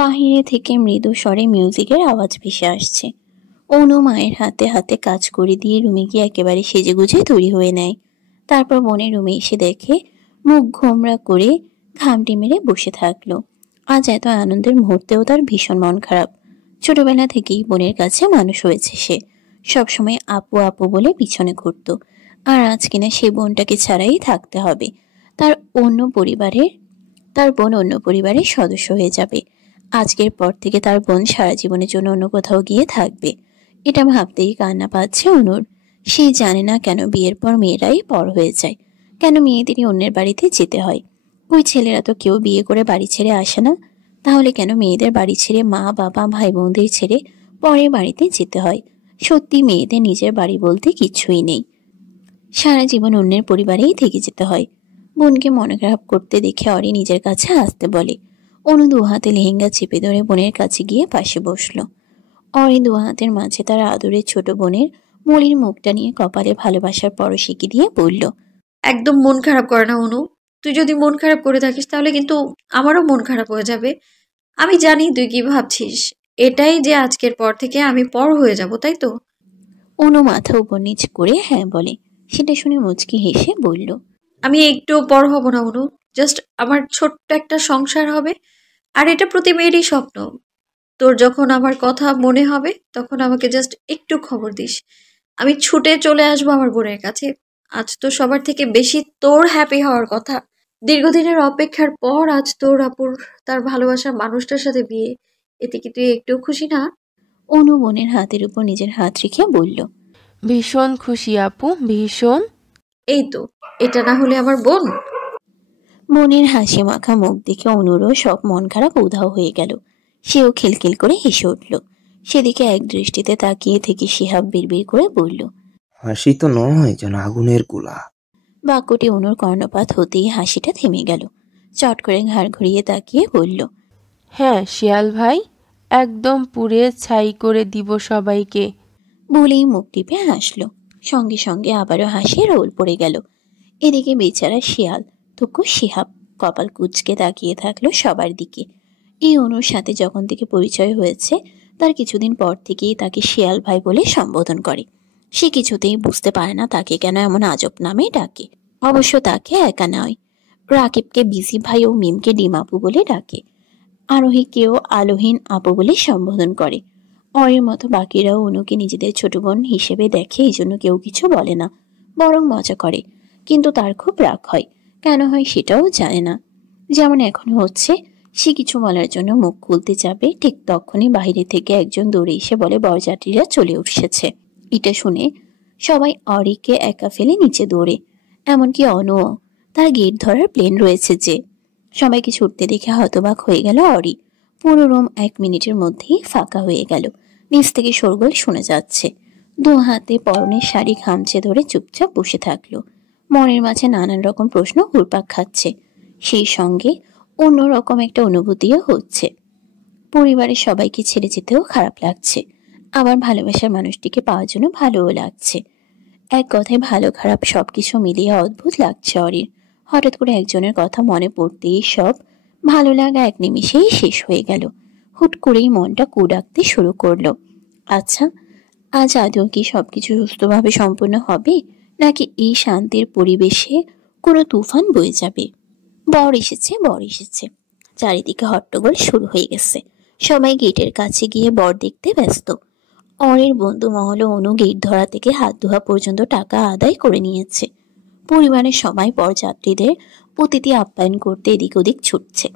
বাহিরে থেকে মৃদু স্বরে মিউজিকের আওয়াজ ভেসে আসছে। অনু মায়ের হাতে হাতে কাজ করে দিয়ে রুমে গিয়ে একেবারে সেজেগুজে তৈরি হয়ে নেয়। তারপর বোনের রুমে এসে দেখে মুখ ঘোমরা করে ঘামটি মেরে বসে থাকলো। আজ এত আনন্দের মুহূর্তেও তার ভীষণ মন খারাপ। ছোটবেলা থেকেই বোনের কাছে মানুষ হয়েছে সে, সবসময় আপু আপু বলে পিছনে ঘুরত। আর আজ কিনা সে বোনটাকে ছাড়াই থাকতে হবে। তার অন্য পরিবারের তার বোন অন্য পরিবারের সদস্য হয়ে যাবে। আজকের পর থেকে তার বোন সারা জীবনের জন্য অন্য কোথাও গিয়ে থাকবে। এটা ভাবতেই কান্না পাচ্ছে অনুর। সে জানে না কেন বিয়ের পর মেয়েরাই পর হয়ে যায়, কেন মেয়েদেরই অন্যের বাড়িতে যেতে হয়। ওই ছেলেরা তো কেউ বিয়ে করে বাড়ি ছেড়ে আসে না, তাহলে কেন মেয়েদের বাড়ি ছেড়ে মা বাবা ভাই বোনদের ছেড়ে পরের বাড়িতে যেতে হয়? সত্যি মেয়েদের নিজের বাড়ি বলতে কিছুই নেই, সারা জীবন অন্যের পরিবারেই থেকে যেতে হয়। বোনকে মন খারাপ করতে দেখে অরি নিজের কাছে আসতে বলে। অনু দু হাতে লেহেঙ্গা চেপে ধরে বোনের কাছে গিয়ে পাশে বসলো। অরি দু হাতের মাঝে তার আদরের ছোট বোনের মলির মুখটা নিয়ে কপালে ভালোবাসার পরশিকি দিয়ে বলল, একদম মন খারাপ করে না অনু। তুই যদি মন খারাপ করে থাকিস তাহলে কিন্তু আমারও মন খারাপ হয়ে যাবে। আমি জানি তুই কি ভাবছিস, এটাই যে আজকের পর থেকে আমি পর হয়ে যাব, তাই তো? অনু মাথা উপর নিচ করে হ্যাঁ বলে। সেটা শুনে মুচকি হেসে বলল, আমি একটু পর হব না অনু। জাস্ট আমার ছোট্ট একটা সংসার হবে। আর এটা প্রতি মেয়েরই স্বপ্ন। তোর যখন আমার কথা মনে হবে তখন আমাকে জাস্ট একটু খবর দিস। আমি ছুটে চলে আসবো আমার বোনের কাছে। আজ তো সবার থেকে বেশি তোর হ্যাপি হওয়ার কথা। দীর্ঘদিনের অপেক্ষার পর আজ তোর আপুর তার ভালোবাসার মানুষটার সাথে বিয়ে। এতে কি তুই একটু খুশি না? অনু বোনের হাতের উপর নিজের হাত রেখে বলল, ভীষণ খুশি আপু, ভীষণ। এই তো, এটা না হলে আমার বোন। বোনের হাসি মাখা মুখ দেখে অনুরও সব মন খারাপ উধাও হয়ে গেল। সেও খিলখিল করে হেসে উঠল। সেদিকে এক দৃষ্টিতে তাকিয়ে থেকে শিহাব বিড়বিড় করে বলল, হাসি তো নয়, যেন আগুনের গোলা। বাক্যটি অনুর কর্ণপাত হতেই হাসিটা থেমে গেল। চট করে ঘাড় ঘুরিয়ে তাকিয়ে বলল, হ্যাঁ শিয়াল ভাই, একদম পুড়ে ছাই করে দিব সবাইকে। বলেই মুখ টিপে হাসল। সঙ্গে সঙ্গে আবারও হাসি রোল পড়ে গেল। এদিকে বেচারা শিয়াল তবু শিহাব কপাল কুঁচকে তাকিয়ে থাকলো সবার দিকে। এই অনুর সাথে যখন থেকে পরিচয় হয়েছে তার কিছুদিন পর থেকেই তাকে শিয়াল ভাই বলে সম্বোধন করে। সে কিছুতেই বুঝতে পারে না তাকে কেন এমন আজব নামে ডাকে। অবশ্য তাকে একা নয়, রাকিবকে বিসি ভাই ও মিমকে ডিমাপু বলে ডাকে। আরোহীকেও আলোহীন আপু বলে সম্বোধন করে। অরের মতো বাকিরাও অনুকে নিজেদের ছোট বোন হিসেবে দেখে, এই জন্য কেউ কিছু বলে না, বরং মজা করে। কিন্তু তার খুব রাগ হয়। কেন হয় সেটাও জানে না। যেমন এখন হচ্ছে, সে কিছু বলার জন্য মুখ খুলতে যাবে, ঠিক তখনই বাইরে থেকে একজন দৌড়ে এসে বলে বরযাত্রীরা চলে উঠেছে। এটা শুনে সবাই অরিকে একা ফেলে নিচে দৌড়ে। এমনকি অনুও, তার গেট ধরার প্লেন রয়েছে যে। সবাইকে ছুটতে দেখে হতবাক হয়ে গেল অরি। পুরো রুম 1 মিনিটের মধ্যেই ফাঁকা হয়ে গেল। নিচ থেকে শোরগোল শোনা যাচ্ছে। দু হাতে পরনের শাড়ি খামচে ধরে চুপচাপ বসে থাকলো। মনের মাঝে নানান রকম প্রশ্ন ঘুরপাক খাচ্ছে। সেই সঙ্গে অন্যরকম একটা অনুভূতিও হচ্ছে। পরিবারের সবাইকে ছেড়ে যেতেও খারাপ লাগছে, আবার ভালোবাসার মানুষটিকে পাওয়ার জন্য ভালোও লাগছে। এক কথায় ভালো খারাপ সবকিছু মিলিয়ে অদ্ভুত লাগছে অরির। হঠাৎ করে একজনের কথা মনে পড়তেই সব ভালো লাগা এক নিমিষেই শেষ হয়ে গেল। হুট করেই মনটা কু ডাকতে শুরু করলো। আচ্ছা, আজ আদৌ কি সবকিছু সুস্থভাবে সম্পূর্ণ হবে, নাকি এই শান্তির পরিবেশে কোনো তুফান বয়ে যাবে? বর এসেছে, বর এসেছে। চারিদিকে হট্টগোল শুরু হয়ে গেছে। সবাই গেটের কাছে গিয়ে বর দেখতে ব্যস্ত। অরের বন্ধু মহল অনু গেট ধরা থেকে হাত ধোয়া পর্যন্ত টাকা আদায় করে নিয়েছে। পরিবারের সবাই বরযাত্রীদের অতিথি আপ্যায়ন করতে এদিক ওদিক ছুটছে।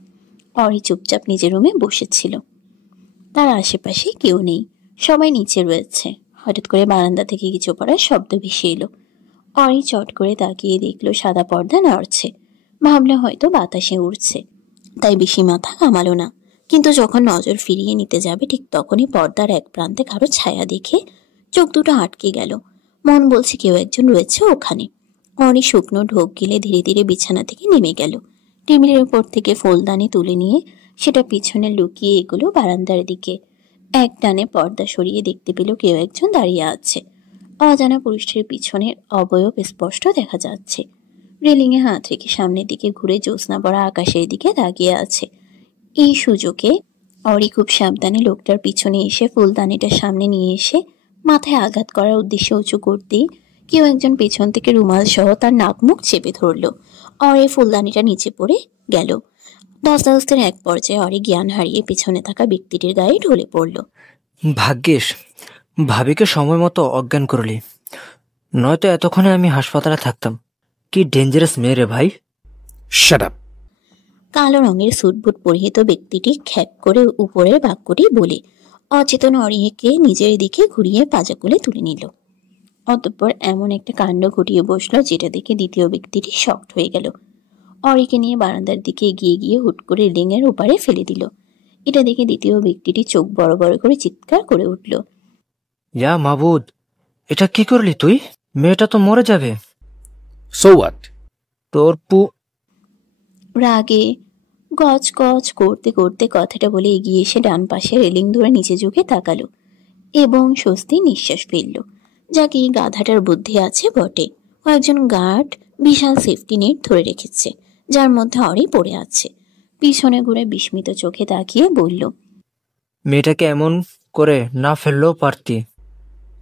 অরি চুপচাপ নিজের রুমে বসেছিল। তার আশেপাশে কেউ নেই, সবাই নিচে রয়েছে। হঠাৎ করে বারান্দা থেকে কিছু পড়ার শব্দ ভেসে এলো। অরি চট করে তাকিয়ে দেখলো সাদা পর্দা নড়ছে। ভাবলো হয়তো বাতাসে উড়ছে, তাই বেশি মাথা ঘামালো না। কিন্তু যখন নজর ফিরিয়ে নিতে যাবে ঠিক তখনই পর্দার এক প্রান্তে কারো ছায়া দেখে চোখ দুটো আটকে গেল। মন বলছে কেউ একজন রয়েছে ওখানে। অরি শুকনো ঢোক গিলে ধীরে ধীরে বিছানা থেকে নেমে গেল। টেবিলের উপর থেকে ফুলদানি তুলে নিয়ে সেটা পিছনে লুকিয়ে এগুলো বারান্দার দিকে। এক টানে পর্দা সরিয়ে দেখতে পেল কেউ একজন দাঁড়িয়ে আছে। অজানা পুরুষটির পিছনের অবয়ব স্পষ্ট দেখা যাচ্ছে। রেলিংয়ে হাত রেখে সামনের দিকে ঘুরে জ্যোৎস্না পড়া আকাশের দিকে তাকিয়ে আছে। এই সুযোগে অরি খুব সাবধানে লোকটার পিছনে এসে ফুলদানিটা সামনে নিয়ে এসে মাথায় আঘাত করার উদ্দেশ্যে উঁচু করতেই কেউ একজন পেছন থেকে রুমাল সহ তার নাক মুখ চেপে ধরল। অরি ফুলদানিটা নিচে পড়ে গেল। ধস্তাধস্তির এক পর্যায়ে অরি জ্ঞান হারিয়ে পেছনে থাকা ব্যক্তিটির গায়ে ঢলে পড়ল। ভাগ্যিস ভাবিকে সময় মতো অজ্ঞান করলি, নয়তো এতক্ষণে আমি হাসপাতালে থাকতাম। কি ডেঞ্জারাস মেয়ে রে ভাই। Shut up. কালো রঙের স্যুটবুট পরিহিত ব্যক্তিটি খ্যাপ করে উপরের বাক্যটি বলে অচেতন অরিকে নিজের দিকে ঘুরিয়ে পাজাকুলে তুলে নিল। অতঃপর এমন একটা কাণ্ড ঘটিয়ে বসলো যেটা দেখে দ্বিতীয় ব্যক্তিটি শকড হয়ে গেল। অরিকে নিয়ে বারান্দার দিকে এগিয়ে গিয়ে হুট করে রেলিংয়ের ওপারে ফেলে দিল। এটা দেখে দ্বিতীয় ব্যক্তিটি চোখ বড় বড় করে চিৎকার করে উঠল। ইয়া মাবুদ, এটা কি করলি তুই? মেয়েটা তো মরে যাবে। So what? তোর রাগে গজ গজ করতে করতে কথাটা বলে এগিয়ে এসে ডান পাশে রেলিং ধরে নিচে ঝুঁকে তাকালো এবং স্বস্তি নিঃশ্বাস ফেলল। যাকে গাধাটার বুদ্ধি আছে বটে। কয়েকজন গার্ড বিশাল সেফটি নেট ধরে রেখেছে, যার মধ্যে অরি পড়ে আছে। পিছনে ঘুরে বিস্মিত চোখে তাকিয়ে বলল, মেয়েটাকে এমন করে না ফেললেও পারতি।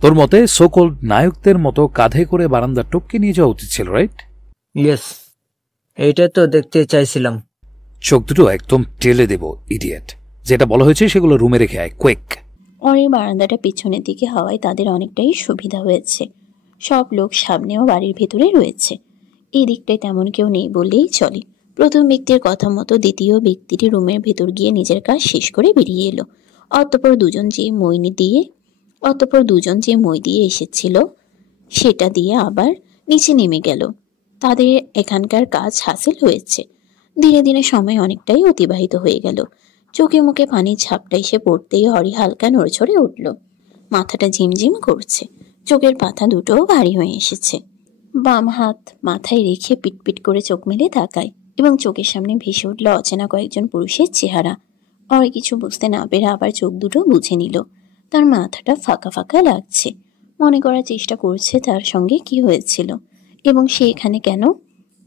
তোর মতে সোকল নায়কদের মতো কাঁধে করে বারান্দা টপকে নিয়ে যাওয়া উচিত ছিল, রাইট? ইয়েস, এইটা তো দেখতে চাইছিলাম। চোখ দুটো একদম টেলে দেব, ইডিয়েট। যেটা বলা হয়েছে সেগুলো রুমে রেখে আয়, কুইক। অরির বারান্দাটা পিছনের দিকে হওয়ায় তাদের অনেকটাই সুবিধা হয়েছে। সব লোক সামনেও বাড়ির ভেতরে রয়েছে। এই দিকটায় তেমন কেউ নেই বললেই চলে। প্রথম ব্যক্তির কথা মতো দ্বিতীয় ব্যক্তিটি রুমের ভেতর গিয়ে নিজের কাজ শেষ করে বেরিয়ে এলো। অতঃপর দুজন যে মই দিয়ে এসেছিল সেটা দিয়ে আবার নিচে নেমে গেল। তাদের এখানকার কাজ হাসিল হয়েছে। ধীরে ধীরে সময় অনেকটাই অতিবাহিত হয়ে গেল। চোখে মুখে পানির ঝাপটা এসে পড়তেই অরি হালকা নড়ছড়ে উঠল। মাথাটা ঝিমঝিম করছে, চোখের পাতা দুটোও ভারী হয়ে এসেছে। বাম হাত মাথায় রেখে পিটপিট করে চোখ মেলে তাকায় এবং চোখের সামনে ভেসে উঠল অচেনা কয়েকজন পুরুষের চেহারা। অরি কিছু বুঝতে না পেরে আবার চোখ দুটো বুঝে নিল। তার মাথাটা ফাঁকা ফাঁকা লাগছে। মনে করার চেষ্টা করছে তার সঙ্গে কি হয়েছিল এবং সে এখানে কেন।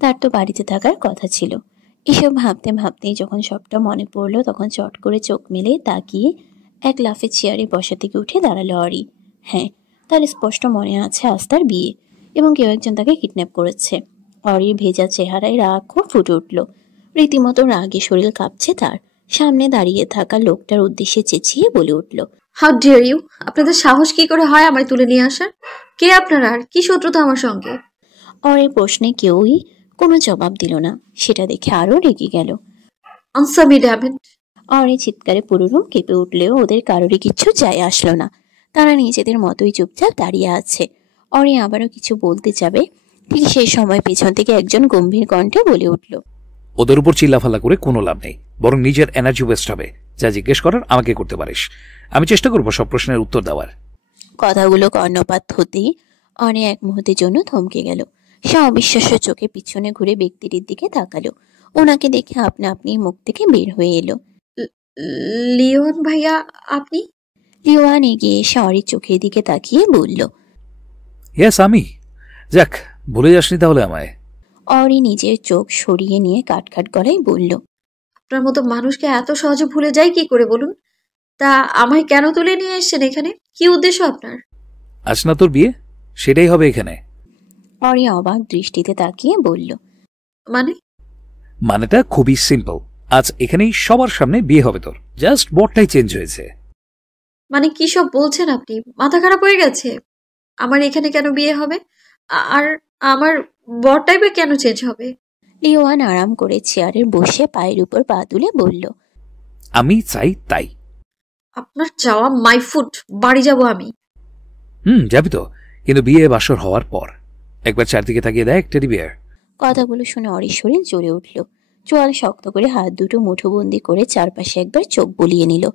তার তো বাড়িতে থাকার কথা ছিল। এসব ভাবতে ভাবতেই যখন সবটা মনে পড়লো তখন চট করে চোখ মেলে তাকিয়ে এক লাফে চেয়ারে বসা থেকে উঠে দাঁড়ালো অরি। হ্যাঁ, তার স্পষ্ট মনে আছে আজ তার বিয়ে এবং কেউ একজন তাকে কিডন্যাপ করেছে। অরির ভেজা চেহারায় রাগ খুব ফুটে উঠল। রীতিমতো রাগে শরীর কাঁপছে তার। সামনে দাঁড়িয়ে থাকা লোকটার উদ্দেশ্যে চেঁচিয়ে বলে উঠল, হাউ ডিয়ার ইউ! আপনাদের সাহস কি করে হয় আমায় তুলে নিয়ে আসার? কে আপনারা আর কি শত্রুতা আমার সঙ্গে? অরির প্রশ্নে কেউই কোনো জবাব দিল না। সেটা দেখে আরো রেগে গেল। Answer me damn it! Ori চিৎকারে পুরো রুম কেঁপে উঠলেও ওদের কারোরই কিচ্ছু যায় আসলো না। তারা নিজেদের মতোই চুপচাপ দাঁড়িয়ে আছে। অরি আবারও কিছু বলতে যাবে, ঠিক সেই সময় পেছন থেকে একজন গম্ভীর কণ্ঠে বলে উঠল, ওদের উপর চিল্লাফাল্লা করে কোনো লাভ নেই, বরং নিজের এনার্জি ওয়েস্ট হবে। যা জিজ্ঞেস করার আমাকে করতে পারিস। আমি চেষ্টা করবো সব প্রশ্নের উত্তর দেওয়ার। কথাগুলো কর্ণপাত হতেই অরি এক মুহূর্তের জন্য থমকে গেল। সে অবিশ্বাস্য চোখে পিছনে ঘুরে ব্যক্তিটির দিকে তাকালো। ওনাকে দেখে আপনা আপনি মুখ থেকে বের হয়ে এলো। লিওন ভাইয়া, আপনি? লিওয়ান এগিয়ে এসে অরির চোখের দিকে তাকিয়ে বলল, ইয়েস, আমি। যাক, ভুলে যাসনি তাহলে আমায়। অরি নিজের চোখ সরিয়ে নিয়ে কাটকাট গলায় বলল, আপনার মতো মানুষকে এত সহজে ভুলে যায় কি করে বলুন? তা আমায় কেন তুলে নিয়ে এসেছেন এখানে? কি উদ্দেশ্য আপনার? আজ না তোর বিয়ে, সেটাই হবে এখানে। অরি অবাক দৃষ্টিতে তাকিয়ে বলল, মানে? মানেটা খুবই সিম্পল। আজ এখানেই সবার সামনে বিয়ে হবে তোর। জাস্ট বটটাই চেঞ্জ হয়েছে। মানে কি সব বলছেন আপনি? মাথা খারাপ হয়ে গেছে? আমার এখানে কেন বিয়ে হবে? আর আমার বরটাই বা কেন চেঞ্জ হবে? লিওয়ান আরাম করে চেয়ারে বসে পায়ের উপর পা তুলে বলল, আমি চাই তাই। আপনার চাওয়া মাই ফুট। বাড়ি যাব আমি। যাবি তো, কিন্তু বিয়ে বাসর হওয়ার পর। একবার চারদিকে তাকিয়ে দেখ টেডি বিয়ার। কথাগুলো শুনে অরির শরীর জ্বলে উঠল। চোয়াল শক্ত করে হাত দুটো মুঠোবন্দি করে চারপাশে একবার চোখ বুলিয়ে নিল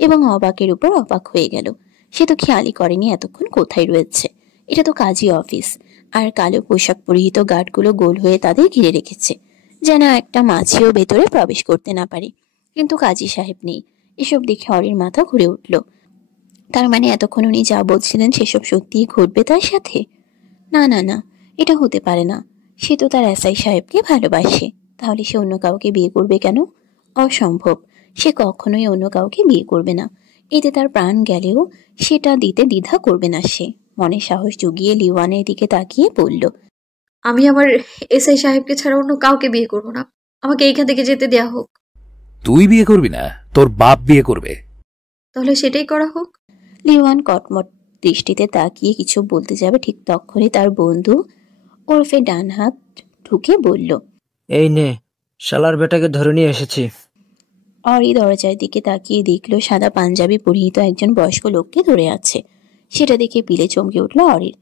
এবং অবাকের উপর অবাক হয়ে গেল। সে তো খেয়ালই করেনি এতক্ষণ কোথায় রয়েছে। এটা তো কাজী অফিস, আর কালো পোশাক পরিহিত গার্ডগুলো গোল হয়ে তাদের ঘিরে রেখেছে, যেন একটা মাছিও ভেতরে প্রবেশ করতে না পারে। কিন্তু কাজী সাহেব নেই। এসব দেখে অরির মাথা ঘুরে উঠল। তার মানে এতক্ষণ উনি যা বলছিলেন সেসব সত্যিই ঘটবে তার সাথে? না না না, এটা হতে পারে না। সে তো তার এসআই সাহেবকে ভালোবাসে, তাহলে সে অন্য কাউকে বিয়ে করবে কেন? অসম্ভব। সে কখনোই অন্য কাউকে বিয়ে করবে না। এতে তার প্রাণ গেলেও সেটা দিতে দ্বিধা করবে না সে। মনে সাহস জুগিয়ে লিওয়ানের দিকে তাকিয়ে বলল, আমি আমার এসআই সাহেবকে ছাড়া অন্য কাউকে বিয়ে করব না। আমাকে এইখান থেকে যেতে দেয়া হোক। তুই বিয়ে করবি না, তোর বাপ বিয়ে করবে। তাহলে সেটাই করা হোক। লিওয়ান কটমট দৃষ্টিতে তাকিয়ে কিছু বলতে যাবে, ঠিক তখনই তার বন্ধু ওরফে ডান হাত ঢুকে বলল, এই নে, শালার বেটাকে ধরে নিয়ে এসেছি। অরি দরজার দিকে তাকিয়ে দেখল সাদা পাঞ্জাবি পরিহিত একজন বয়স্ক লোককে ধরে আছে। সেটা দেখে পিলে চমকে উঠল অরির।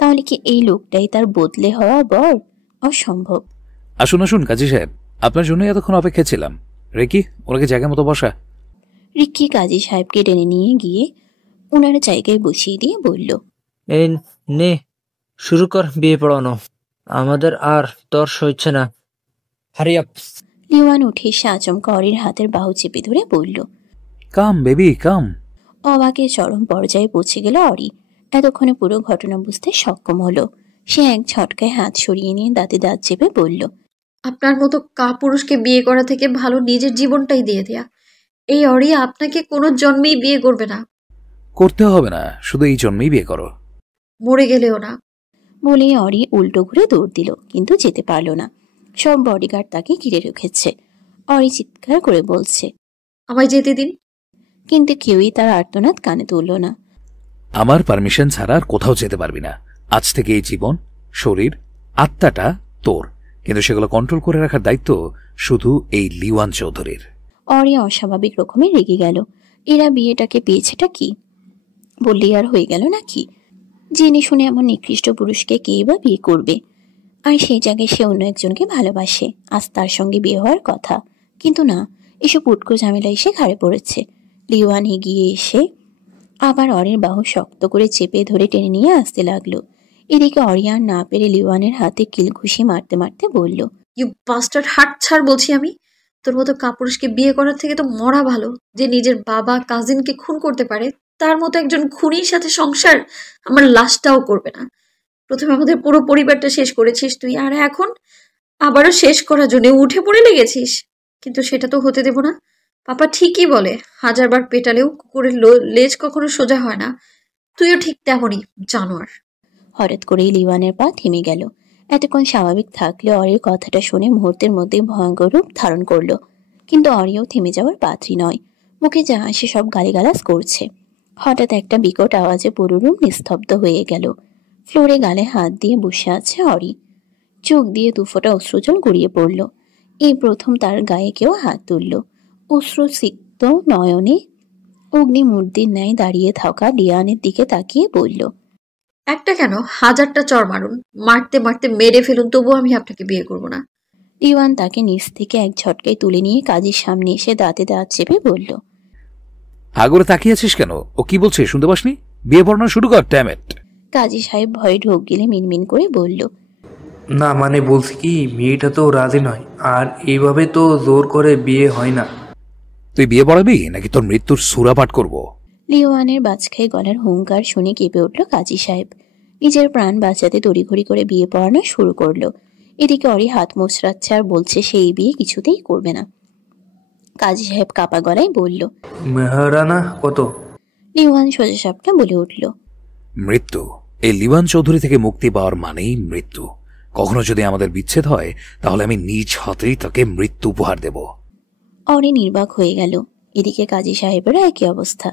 তাহলে কি এই লোকটাই তার বদলে হওয়া বর? অসম্ভব। আসুন আসুন কাজী সাহেব, আপনার জন্য এতক্ষণ অপেক্ষা ছিলাম। রেকি, ওনাকে জায়গা মতো বসা। রিক্কি কাজী সাহেবকে টেনে নিয়ে গিয়ে ওনার জায়গায় বসিয়ে দিয়ে বলল, এই নে, শুরু কর বিয়ে পড়ানো। আমাদের আর তর সইছে না। Hurry up. লিওয়ান উঠে এসে আচমকা অরির হাতের বাহু চেপে ধরে বলল। কাম বেবি কাম। অবাকের চরম পর্যায়ে পৌঁছে গেল অরি। এতক্ষণে পুরো ঘটনা বুঝতে সক্ষম হলো। সে এক ঝটকায় হাত সরিয়ে নিয়ে দাঁতে দাঁত চেপে বলল, আপনার মতো কাপুরুষকে বিয়ে করা থেকে ভালো নিজের জীবনটাই দিয়ে দেয়া। এই অরি আপনাকে কোনো জন্মেই বিয়ে করবে না। করতে হবে না, শুধু এই জন্মেই বিয়ে করো। মরে গেলেও না। বলে অরি উল্টো ঘুরে দৌড় দিল, কিন্তু যেতে পারল না। সব বডিগার্ড তাকে ঘিরে রেখেছে। অরি চিৎকার করে বলছে, আমায় যেতে দিন। কিন্তু কেউই তার আর্তনাদ কানে তুলল না। আমার পারমিশন ছাড়া আর কোথাও যেতে পারবি না। আজ থেকে এই জীবন, শরীর, আত্মাটা তোর, কিন্তু সেগুলো কন্ট্রোল করে রাখার দায়িত্ব শুধু এই লিওয়ান চৌধুরীর। অরি অস্বাভাবিক রকমের রেগে গেল। এরা বিয়েটাকে পেয়েছেটা কি? বললেই আর হয়ে গেল নাকি? জেনে শুনে এমন নিকৃষ্ট পুরুষকে কে বা বিয়ে করবে? আর সেই জায়গায় সে অন্য একজনকে ভালোবাসে, আজ তার সঙ্গে বিয়ে হওয়ার কথা। কিন্তু না, এসব উটকো ঝামেলা এসে ঘাড়ে পড়েছে। লিওয়ান এগিয়ে এসে আবার অরির বাহু শক্ত করে চেপে ধরে টেনে নিয়ে আসতে লাগলো। এদিকে অরি আর না পেরে লিওয়ানের হাতে কিল ঘুষি মারতে মারতে বলল, ইউ বাস্টার্ড, হাট ছাড় বলছি আমি। তোর মতো কাপুরুষকে বিয়ে করার থেকে তো মরা ভালো। যে নিজের বাবা কাজিনকে খুন করতে পারে, তার মতো একজন খুনির সাথে সংসার আমার লাশটাও করবে না। প্রথমে আমাদের পুরো পরিবারটা শেষ করেছিস তুই, আর এখন আবারও শেষ করার জন্য উঠে পড়ে লেগেছিস। কিন্তু সেটা তো হতে দেব না। পাপা ঠিকই বলে, 1000বার পেটালেও কুকুরের লেজ কখনো সোজা হয় না। তুইও ঠিক তেমনই জানোয়ার। হঠাৎ করেই লিওয়ানের পা থেমে গেল। এতক্ষণ স্বাভাবিক থাকলে অরির কথাটা শুনে মুহূর্তের মধ্যে ভয়ঙ্কর রূপ ধারণ করলো। কিন্তু অরিও থেমে যাওয়ার পাত্রী নয়। মুখে যা আসে সব গালিগালাজ করছে। হঠাৎ একটা বিকট আওয়াজে পুরো রুম নিস্তব্ধ হয়ে গেল। ফ্লোরে গালে হাত দিয়ে বসে আছে অরি। চোখ দিয়ে দুফোঁটা অশ্রুজল গড়িয়ে পড়ল। এই প্রথম তার গায়ে কেউ হাত তুলল। অশ্রুসিক্ত নয়নে অগ্নিমূর্তির ন্যায় দাঁড়িয়ে থাকা লিয়ানের দিকে তাকিয়ে বলল, একটা কেন, 1000টা চর মারুন, মারতে মারতে মেরে ফেলুন, তবুও আমি আপনাকে বিয়ে করব না। লিওয়ান তাকে নিচ থেকে এক ঝটকায় তুলে নিয়ে কাজীর সামনে এসে দাঁতে দাঁত চেপে বলল, আগরে তাকিয়ে আছিস কেন? ও কি বলছে শুনতে পাসনি? বিয়ে পড়ানো শুরু কর, ড্যামেট। কাজী সাহেব ভয়ে ঢোক গিলে মিনমিন করে বলল, না মানে বলছি কি, মেয়েটা তো রাজি নয়, আর এইভাবে তো জোর করে বিয়ে হয় না। তুই বিয়ে পড়াবি নাকি তোর মৃত্যুর সুরাপাঠ করব? লিওয়ানের বাজখাই গলার হুঙ্কার শুনে কেঁপে উঠল কাজী সাহেব। নিজের প্রাণ বাঁচাতে তড়িঘড়ি করে বিয়ে পড়ানো শুরু করলো। এদিকে অরি হাত মোচড়াচ্ছে আর বলছে সে এই বিয়ে কিছুতেই করবে না। কাজী সাহেব কাপা গলায় বলল, মেহরানা কত? লিওয়ান সোজাসাপটা বলে উঠল, মৃত্যু। এই লিওয়ান চৌধুরী থেকে মুক্তি পাওয়ার মানেই মৃত্যু। কখনো যদি আমাদের বিচ্ছেদ হয়, তাহলে আমি নিজ হাতেই তাকে মৃত্যু উপহার দেব। অরি নির্বাক হয়ে গেল। এদিকে কাজী সাহেবেরও একই অবস্থা।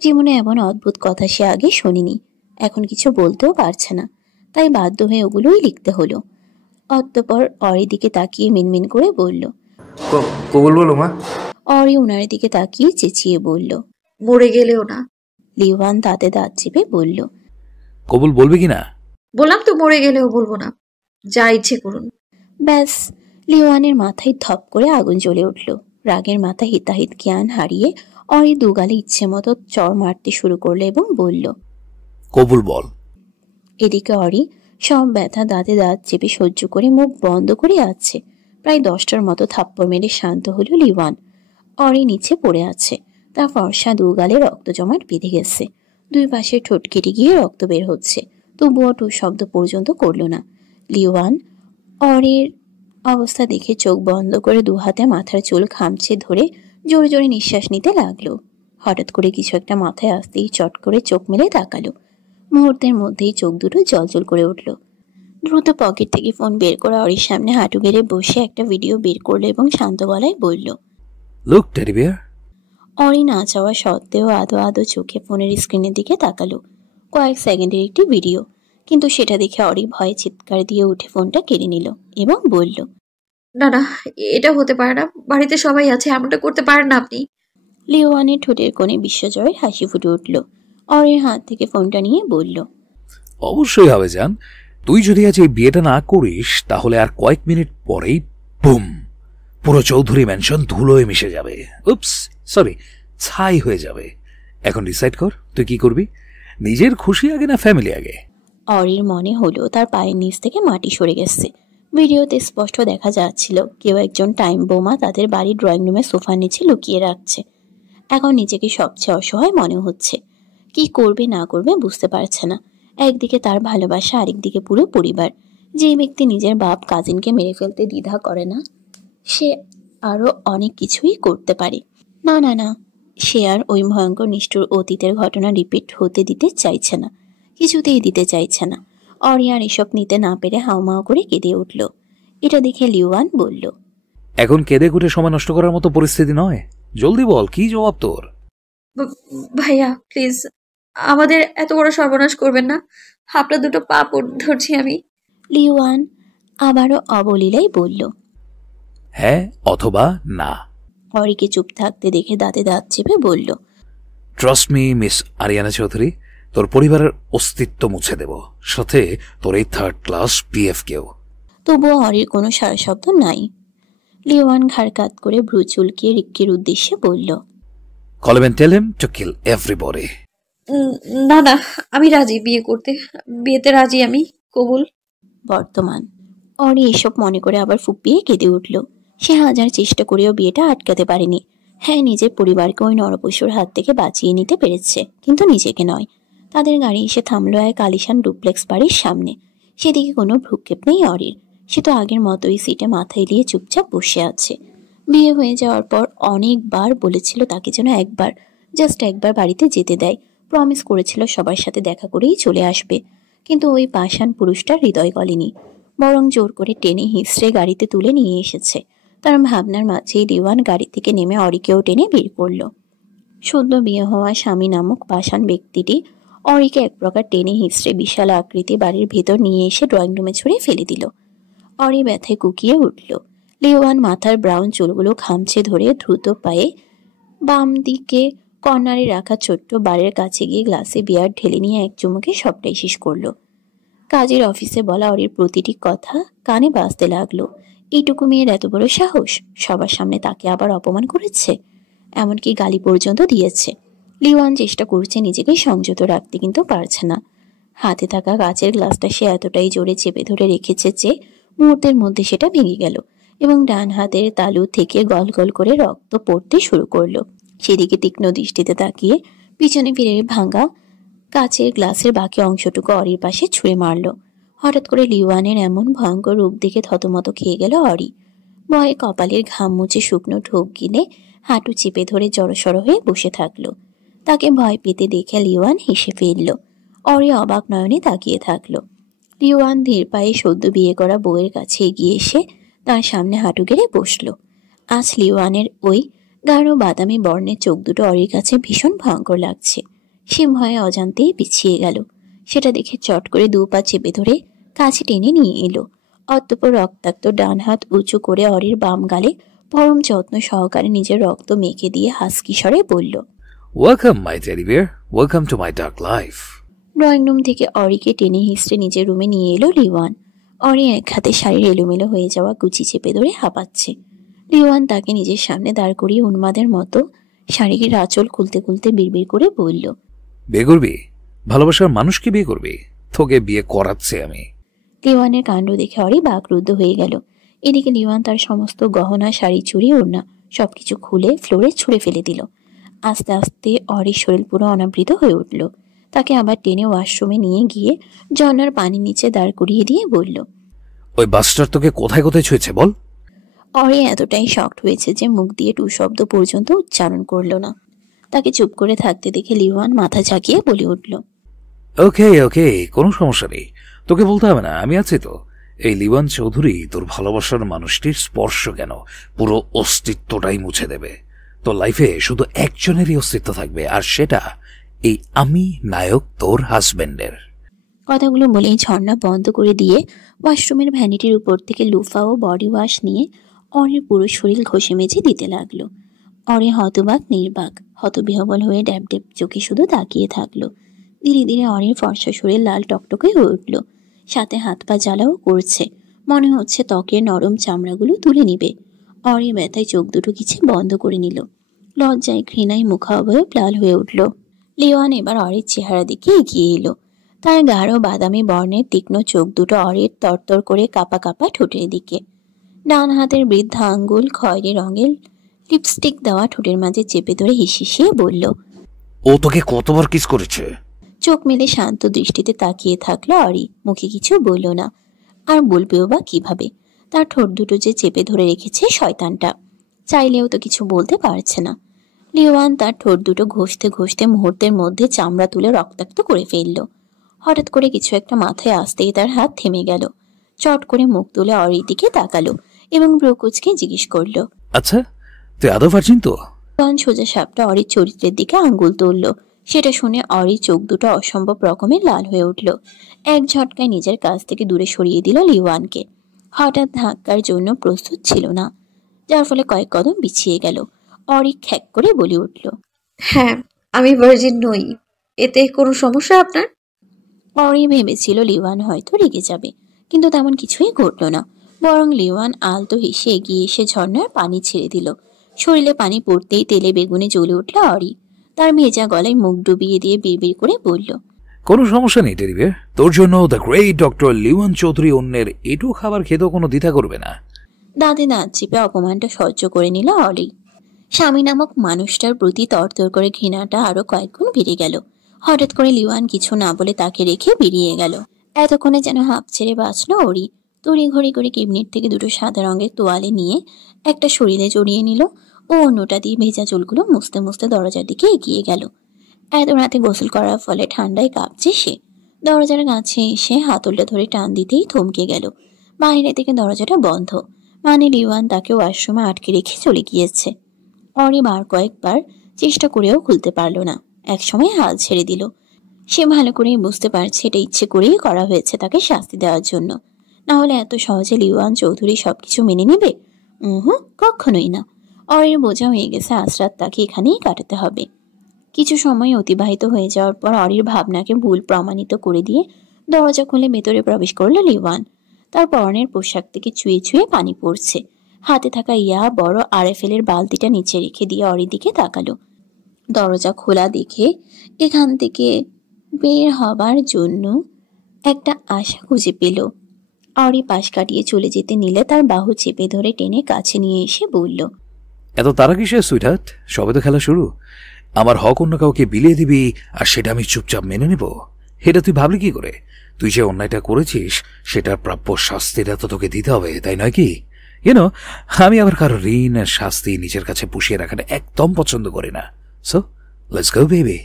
জীবনে এমন অদ্ভুত কথা সে আগে শোনেনি। এখন কিছু বলতেও পারছে না, তাই বাধ্য হয়ে ওগুলোই লিখতে হলো। অতঃপর অরির দিকে তাকিয়ে মিনমিন করে বলল, কবুল বলো মা। অরি উনার দিকে তাকিয়ে চেঁচিয়ে বলল, মরে গেলেও না। লিওয়ান দাঁতে দাঁত চেপে বলল, কবুল বলবি কিনা? বললাম তো মরে গেলেও বলবো না। যা ইচ্ছে করুন। ব্যাস, লিওয়ানের মাথায় ধপ করে আগুন জ্বলে উঠল। রাগের মাথায় হিতাহিত জ্ঞান হারিয়ে অরি দুগালে ইচ্ছে মতো চড় মারতে শুরু করলো এবং বলল, কবুল বল। এদিকে অরি সব ব্যথা দাঁতে দাঁত চেপে সহ্য করে মুখ বন্ধ করে আছে। প্রায় 10টার মতো থাপ্পড় মেরে শান্ত হলো লিওয়ান। অরি নিচে পড়ে আছে। তার ফর্সা দুগালে রক্ত জমাট বেঁধে গেছে। দুই পাশে ঠোঁট কেটে গিয়ে রক্ত বের হচ্ছে, তবুও টু শব্দ পর্যন্ত করল না। লিওয়ান অরির অবস্থা দেখে চোখ বন্ধ করে দু হাতে মাথার চুল খামচে ধরে জোরে জোরে নিঃশ্বাস নিতে লাগলো। হঠাৎ করে কিছু একটা মাথায় আসতেই চট করে চোখ মেলে তাকালো। মুহূর্তের মধ্যেই চোখ দুটো জলজল করে উঠল। দ্রুত পকেট থেকে ফোন বের করে অরির সামনে হাঁটু গেড়ে বসে একটা ভিডিও বের করলো এবং শান্ত গলায় বলল। Look teddy bear. অরি না চাওয়া সত্ত্বেও আদো আদো চোখে ফোনের স্ক্রিনের দিকে তাকালো। কয়েক সেকেন্ডের একটি ভিডিও, কিন্তু সেটা দেখে অরি ভয়ে চিৎকার দিয়ে উঠে ফোনটা কেড়ে নিল এবং বলল, না না, এটা হতে পারে না, বাড়িতে সবাই আছে, এমনটা করতে পারেন না আপনি। লিওয়ানের ঠোঁটের কোণে বিশ্বজয়ের হাসি ফুটে উঠল। অরির হাত থেকে ফোনটা নিয়ে বলল, অবশ্যই হবে জান, তুই যদি আজ এই বিয়েটা না করিস তাহলে আর কয়েক মিনিট পরেই বুম, পুরো চৌধুরী ম্যানশন ধুলোয় মিশে যাবে। উপস, সরি, ছাই হয়ে যাবে। এখন ডিসাইড কর তুই কি করবি, নিজের খুশি আগে না ফ্যামিলি আগে? অরির মনে হলো তার পায়ের নিচ থেকে মাটি সরে গেছে। ভিডিওতে স্পষ্ট দেখা যাচ্ছিল কেউ একজন টাইম বোমা তাদের বাড়ির ড্রয়িং রুমে সোফার নিচে লুকিয়ে রাখছে। এখন নিজেকে সবচেয়ে অসহায় মনে হচ্ছে। কি করবে না করবে বুঝতে পারছে না। একদিকে তার ভালোবাসা, আরেকদিকে পুরো পরিবার। যে ব্যক্তি নিজের বাপ কাজিনকে মেরে ফেলতে দ্বিধা করে না, সে আরো অনেক কিছুই করতে পারে। না না না, সে আর ওই ভয়ঙ্কর নিষ্ঠুর অতীতের ঘটনা রিপিট হতে দিতে চাইছে না, কিছুতেই দিতে চাইছে না। অরি আর এসব নিতে না পেরে হাউমাউ করে কেঁদে উঠল। এটা দেখে লিওয়ান বলল, এখন কেঁদে কুটে সময় নষ্ট করার মতো পরিস্থিতি নয়, জলদি বল কি জবাব তোর? ভাইয়া প্লিজ, আমাদের এত বড় সর্বনাশ করবেন না, আপনার দুটো পা ধরছি আমি। লিওয়ান আবারও অবলীলাই বলল। হ্যাঁ অথবা না। অরিকে চুপ থাকতে দেখে দাঁতে দাঁত চেপে বলল, trust me miss Ariana Chowdhury, তোর পরিবারের অস্তিত্ব মুছে দেব, সাথে তোর এই থার্ড ক্লাস পিএফ কেও। তবুও অরির কোনো সারা শব্দ নাই। লিওয়ান ঘাড় কাত করে ভ্রু চুলকিয়ে রিক্কির উদ্দেশ্যে বলল, call him and tell him to kill everybody. না না, আমি রাজি বিয়ে করতে, বিয়েতে রাজি আমি, কবুল। বর্তমান। অরি এসব মনে করে আবার ফুপিয়ে কেঁদে উঠল। সে হাজার চেষ্টা করেও বিয়েটা আটকাতে পারেনি। হ্যাঁ, নিজের পরিবারকে ওই নরপশুর হাত থেকে বাঁচিয়ে নিতে পেরেছে, কিন্তু নিজেকে নয়। তাদের গাড়ি এসে থামলো এক আলিশান ডুপ্লেক্স বাড়ির সামনে। সেদিকে কোনো ভ্রুক্ষেপ নেই অরির। সে তো আগের মতোই সিটে মাথা এলিয়ে চুপচাপ বসে আছে। বিয়ে হয়ে যাওয়ার পর অনেকবার বলেছিল তাকে যেন জাস্ট একবার বাড়িতে যেতে দেয়। প্রমিস করেছিল সবার সাথে দেখা করেই চলে আসবে, কিন্তু ওই পাষাণ পুরুষটার হৃদয় গলেনি, বরং জোর করে টেনে হিঁচড়ে গাড়িতে তুলে নিয়ে এসেছে। তার ভাবনার মাঝেই লিওয়ান গাড়ি থেকে নেমে অরিকেও টেনে বের করলো। সদ্য বিয়ে হওয়া স্বামী নামক পাষাণ ব্যক্তিটি অরিকে এক প্রকার টেনে হিঁচড়ে বিশাল আকৃতি বাড়ির ভেতর নিয়ে এসে ড্রয়িং রুমে ছুঁড়ে ফেলে দিল। অরি ব্যথায় কুকিয়ে উঠল। লিওয়ান মাথার ব্রাউন চুলগুলো খামচে ধরে দ্রুত পায়ে বাম দিকে কর্নারে রাখা ছোট্ট বারের কাছে গিয়ে গ্লাসে বিয়ার ঢেলে নিয়ে এক চুমুকে সবটাই শেষ করলো। কাজের অফিসে বলা অরির প্রতিটি কথা কানে বাজতে লাগলো। এইটুকু মেয়ের এত বড় সাহস, সবার সামনে তাকে আবার অপমান করেছে, এমনকি গালি পর্যন্ত দিয়েছে। লিওয়ান চেষ্টা করছে নিজেকে সংযত রাখতে, কিন্তু পারছে না। হাতে থাকা কাচের গ্লাসটা সে এতটাই জোরে চেপে ধরে রেখেছে যে মুহূর্তের মধ্যে সেটা ভেঙে গেল এবং ডান হাতের তালু থেকে গল গল করে রক্ত পড়তে শুরু করলো। সেদিকে তীক্ষ্ণ দৃষ্টিতে তাকিয়ে পিছনে ফিরে ভাঙা কাচের গ্লাসের বাকি অংশটুকু অরির পাশে ছুঁড়ে মারল। হঠাৎ করে লিওয়ানের এমন ভয়ঙ্কর রূপ দেখে থতমত খেয়ে গেল অরি। ভয়ে কপালের ঘাম মুছে শুকনো ঢোক গিলে হাঁটু চেপে ধরে জড়সড় হয়ে বসে থাকলো। তাকে ভয় পেতে দেখে লিওয়ান হেসে ফেলল। অরি অবাক নয়নে তাকিয়ে থাকলো। লিওয়ান ধীর পায়ে সদ্য বিয়ে করা বউয়ের কাছে এগিয়ে এসে তার সামনে হাঁটু গেড়ে বসল। আজ লিওয়ানের ওই গাঢ় বাদামি বর্ণের চোখ দুটো অরির কাছে ভীষণ ভয়ঙ্কর লাগছে। সে ভয়ে অজান্তেই পিছিয়ে গেল। সেটা দেখে চট করে দু পা চেপে ধরে কাছে টেনে নিয়ে এলো। অতঃপর রক্তাক্ত ডান হাত উঁচু করে অরির বাম গালে পরম যত্ন সহকারে নিজের রক্ত মেখে দিয়ে হাসকি স্বরে বলল, welcome my teddy bear, welcome to my dark life. Drawing room থেকে অরিকে টেনে হিঁচড়ে নিজের রুমে নিয়ে এলো লিওয়ান। অরি এক হাতে শাড়ির এলোমেলো হয়ে যাওয়া কুচি চেপে ধরে হাঁপাচ্ছে। লিওয়ান তাকে নিজের সামনে দাঁড় করিয়ে উন্মাদের মতো শাড়ির আঁচল খুলতে খুলতে বিড়বিড় করে বলল, বিয়ে করবি? ভালোবাসার মানুষকে বিয়ে করবি? তোকে বিয়ে করাচ্ছে আমি। লিওয়ানের কাণ্ড দেখে অরি বাকরুদ্ধ হয়ে গেল। এদিকে লিওয়ান তার সমস্ত গহনা, শাড়ি, চুড়ি, ওড়না সবকিছু খুলে ফ্লোরে ছুঁড়ে ফেলে দিল। আস্তে আস্তে অরির শরীর পুরো অনাবৃত হয়ে উঠল। তাকে আবার টেনে ওয়াশরুমে নিয়ে গিয়ে ঝর্ণার পানির নিচে দাঁড় করিয়ে দিয়ে বলল, ওই বাসটার তোকে কোথায় কোথায় ছুঁয়েছে বল? অরি এতটাই শকড হয়েছে যে মুখ দিয়ে টু শব্দ পর্যন্ত উচ্চারণ করলো না। তাকে চুপ করে থাকতে দেখে লিওয়ান মাথা ঝাঁকিয়ে বলে উঠল, ওকে ওকে, কোনো সমস্যা নেই, তোকে বলতে হবে না, আমি আছি তো। এই লিওয়ান চৌধুরী তোর ভালোবাসার মানুষটির স্পর্শ কেন পুরো অস্তিত্বটাই মুছে দেবে। তোর লাইফে শুধু একজনেরই অস্তিত্ব থাকবে, আর সেটা এই আমি, নায়ক তোর হাজবেন্ডের। কথাগুলো বলেই ঝর্ণা বন্ধ করে দিয়ে ওয়াশরুমের ভ্যানিটির উপর থেকে লুফা ও বডি ওয়াশ নিয়ে অরির পুরো শরীর ঘষে মেজে দিতে লাগলো। অরি হতবাক নির্বাক, হতবিহবল হয়ে ড্যাব ড্যাব চোখে শুধু তাকিয়ে থাকলো। ধীরে ধীরে অরির ফর্সা শরীর লাল টকটকে হয়ে উঠল, সাথে হাত পা জ্বালাও করছে। মনে হচ্ছে ত্বকের নরম চামড়াগুলো তুলে নিবে। অরি ব্যথায় চোখ দুটো কিছু বন্ধ করে নিল। লজ্জায় ঘৃণায় মুখাবয়ব লাল হয়ে উঠল। লিওয়ান এবার অরির চেহারা দিকে এগিয়ে এলো। তার গাঢ় বাদামি বর্ণের তীক্ষ্ণ চোখ দুটো অরির তরতর করে কাঁপা কাঁপা ঠোঁটের দিকে। ডান হাতের বৃদ্ধা আঙ্গুল খয়েরি রঙের লিপস্টিক দেওয়া ঠোঁটের মাঝে চেপে ধরে হিসিয়ে বলল, ও তোকে কতবার কিস করেছে? চোখ মেলে শান্ত দৃষ্টিতে তাকিয়ে থাকলো অরি, মুখে কিছু বলল না। আর বলবেও বা কিভাবে? তার ঠোঁট দুটো যে চেপে ধরে রেখেছে শয়তানটা, চাইলেও তো কিছু বলতে পারছে না। লিওয়ান তার ঠোঁট দুটো ঘষতে ঘষতে মুহূর্তের মধ্যে চামড়া তুলে রক্তাক্ত করে ফেলল। হঠাৎ করে কিছু একটা মাথায় আসতেই তার হাত থেমে গেল। চট করে মুখ তুলে অরির দিকে তাকালো এবং ব্রকুচকে জিজ্ঞেস করলো, আচ্ছা তুই আদৌ ভার্জিন তো? লিওয়ান সোজা সাপটা অরির চরিত্রের দিকে আঙ্গুল তুলল। সেটা শুনে অরির চোখ দুটো অসম্ভব রকমের লাল হয়ে উঠল। এক ঝটকায় নিজের কাছ থেকে দূরে সরিয়ে দিল লিওয়ানকে। হঠাৎ ধাক্কার জন্য প্রস্তুত ছিল না, যার ফলে কয়েক কদম পিছিয়ে গেল। অরি খ্যাক করে বলে উঠল, হ্যাঁ, আমি ভার্জিন নই। এতে কোনো সমস্যা আপনার? অরি ভেবেছিল লিওয়ান হয়তো রেগে যাবে, কিন্তু তেমন কিছুই ঘটল না। বরং লিওয়ান আলতো হেসে এগিয়ে এসে ঝর্ণার পানি ছেড়ে দিল। শরীরে পানি পড়তেই তেলে বেগুনে জ্বলে উঠল অরি। তার ভেজা গলায় মুখ ডুবিয়ে দিয়ে বিড়বিড় করে বলল, কোনো সমস্যা নেই টেরিবে, তোর জন্য দ্য গ্রেট ডক্টর লিওয়ান চৌধুরী অন্যের এটু খাবার খেতেও কোনো দ্বিধা করবে না। দাঁতে দাঁত চিপে অপমানটা সহ্য করে নিল অলি। স্বামী নামক মানুষটার প্রতি তরতর করে ঘৃণাটা আরো কয়েকগুণ বেড়ে গেল। হঠাৎ করে লিওয়ান কিছু না বলে তাকে রেখে বেরিয়ে গেল। এতক্ষণে যেন হাঁপ ছেড়ে বাঁচল অরি। তড়ি ঘড়ি করে কেবিনেট থেকে দুটো সাদা রঙের তোয়ালে নিয়ে একটা শরীরে জড়িয়ে নিল ও অন্যটা দিয়ে ভেজা চুলগুলো মুছতে মুছতে দরজার দিকে এগিয়ে গেল। এত রাতে গোসল করার ফলে ঠান্ডায় কাঁপছে সে। দরজার কাছে এসে হাতলটা ধরে টান দিতেই থমকে গেল। বাইরে থেকে দরজাটা বন্ধ, মানে লিওয়ান তাকে ওয়াশরুমে আটকে রেখে চলে গিয়েছে। অরি বার কয়েকবার চেষ্টা করেও খুলতে পারল না। একসময় হাল ছেড়ে দিল। সে ভালো করেই বুঝতে পারছে এটা ইচ্ছে করেই করা হয়েছে তাকে শাস্তি দেওয়ার জন্য। না হলে এত সহজে লিওয়ান চৌধুরী সবকিছু মেনে নেবে? কখনোই না। অরির বোঝা হয়ে গেছে আজ রাত তাকে এখানেই কাটাতে হবে। কিছু সময় অতিবাহিত হয়ে যাওয়ার পর অরির ভাবনাকে ভুল প্রমাণিত করে দিয়ে দরজা খুলে ভেতরে প্রবেশ করলো লিওয়ান। তার পরনের পোশাক থেকে চুয়ে চুয়ে পানি পড়ছে। হাতে থাকা বড় RFL এর বালতিটা নিচে রেখে দিয়ে অরির দিকে তাকালো। দরজা খোলা দেখে এখান থেকে বের হবার জন্য একটা আশা খুঁজে পেল। অরি পাশ কাটিয়ে চলে যেতে নিলে তার বাহু চেপে ধরে টেনে কাছে নিয়ে এসে বলল, এত তারা কিসের সুইটহার্ট? সবে তো খেলা শুরু। আমার হক অন্য কাউকে বিলিয়ে দিবি আর সেটা আমি চুপচাপ মেনে নেব? এটা তুই ভাবলি কি করে? তুই যে অন্যায়টা করেছিস সেটার প্রাপ্য শাস্তিটা তো তোকে দিতে হবে, তাই নয় কি? ইউনো, আমি আবার কারো ঋণ আর শাস্তি নিজের কাছে পুষিয়ে রাখাটা একদম পছন্দ করি না। So let's go baby.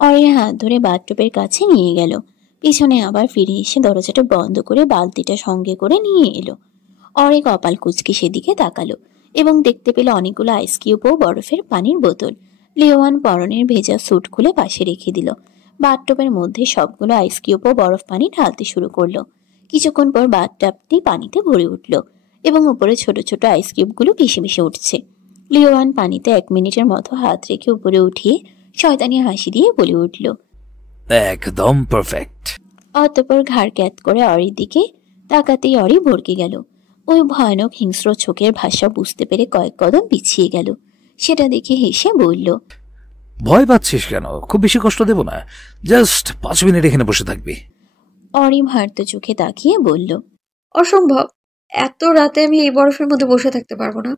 অরির হাত ধরে বাথটবের কাছে নিয়ে গেল। পিছনে আবার ফিরে এসে দরজাটা বন্ধ করে বালতিটা সঙ্গে করে নিয়ে এলো। অরি কপাল কুচকে সেদিকে তাকালো এবং দেখতে পেল অনেকগুলো আইস কিউব ও বরফের পানির বোতল। লিওয়ান পরনের ভেজা স্যুট খুলে পাশে রেখে দিল। বাথটবের মধ্যে সবগুলো আইস কিউব ও বরফ পানি ঢালতে শুরু করলো। কিছুক্ষণ পর বাথটাবটি পানিতে ভরে উঠল এবং উপরে ছোট ছোট আইস কিউবগুলো ভেসে ভেসে উঠছে। লিওয়ান পানিতে 1 মিনিটের মতো হাত রেখে উপরে উঠিয়ে শয়তানি হাসি দিয়ে বলে উঠল, একদম পারফেক্ট। অতঃপর ঘাড় ক্যাত করে অরির দিকে তাকাতেই অরি ভরকে গেল। ওই ভয়ানক হিংস্র চোখের ভাষা বুঝতে পেরে কয়েক কদম পিছিয়ে গেল। সেটা দেখে হেসে বলল, ভয় পাচ্ছিস কেন? খুব বেশি কষ্ট দেব না, জাস্ট 5 মিনিট এখানে বসে থাকবি। অরি ভার্ত চোখে তাকিয়ে বলল, অসম্ভব, এত রাতে আমি এই বরফের মধ্যে বসে থাকতে পারবো না।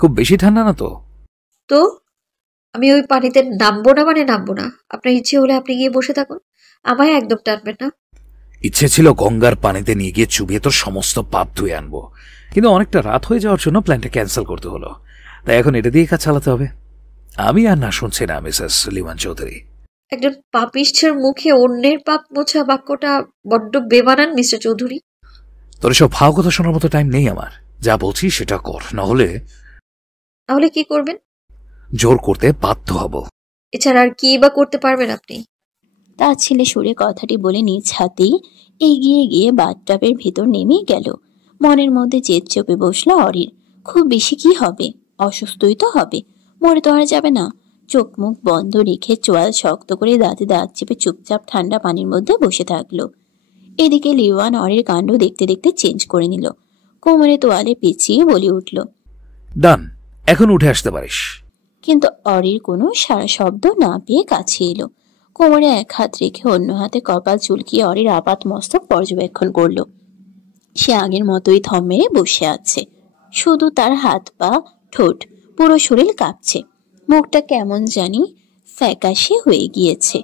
খুব বেশি ঠান্ডা না তো? তো আমি ওই পানিতে নামবো না মানে নামবো না। আপনার ইচ্ছে হলে আপনি গিয়ে বসে থাকুন, আমায় একদম টানবেন না। ইচ্ছে ছিল গঙ্গার পানিতে নিয়ে গিয়ে চুবিয়ে তোর সমস্ত পাপ ধুয়ে আনবো। কিন্তু অনেকটা রাত হয়ে যাওয়ার জন্য প্ল্যানটা ক্যান্সেল করতে হলো, তাই এখন এটা দিয়ে কাজ চালাতে হবে। আমি আর না শুনছি না মিসেস লিওয়ান চৌধুরী। একজন পাপিষ্ঠের মুখে অন্যের পাপ মোছা বাক্যটা বড্ড বেমানান মিস্টার চৌধুরী। তোর এসব ভাও কথা শোনার মতো টাইম নেই আমার। যা বলছি সেটা কর, নাহলে কি করবেন? জোর করতে বাধ্য হব। এছাড়া আর কি বা করতে পারবেন আপনি? তার ছেলে সুরে কথাটি বলে নিজ হাতেই এগিয়ে গিয়ে বাথটাবের ভিতর নেমে গেল। মনের মধ্যে জেদ চেপে বসলো অরির। খুব বেশি কি হবে, অসুস্থই তো হবে, মরে তো আর যাবে না। চোখ মুখ বন্ধ রেখে চোয়াল শক্ত করে দাঁতে দাঁত চেপে চুপচাপ ঠান্ডা পানির মধ্যে বসে থাকলো। এদিকে লিওয়ান অরির কাণ্ড দেখতে দেখতে চেঞ্জ করে নিল। কোমরে তোয়ালে পেঁচিয়ে বলে উঠল, ডান, এখন উঠে আসতে পারিস। কিন্তু অরির কোনো সারা শব্দ না পেয়ে কাছে এলো। কোমরে এক হাত রেখে অন্য হাতে কপাল চুলকিয়ে অরির আপাত মস্তক পর্যবেক্ষণ করলো। সে আগের মতোই থম মেরে বসে আছে, শুধু তার হাত পা ঠোঁট, পুরো শরীর কাঁপছে। মুখটা কেমন জানি ফ্যাকাশে হয়ে গিয়েছে।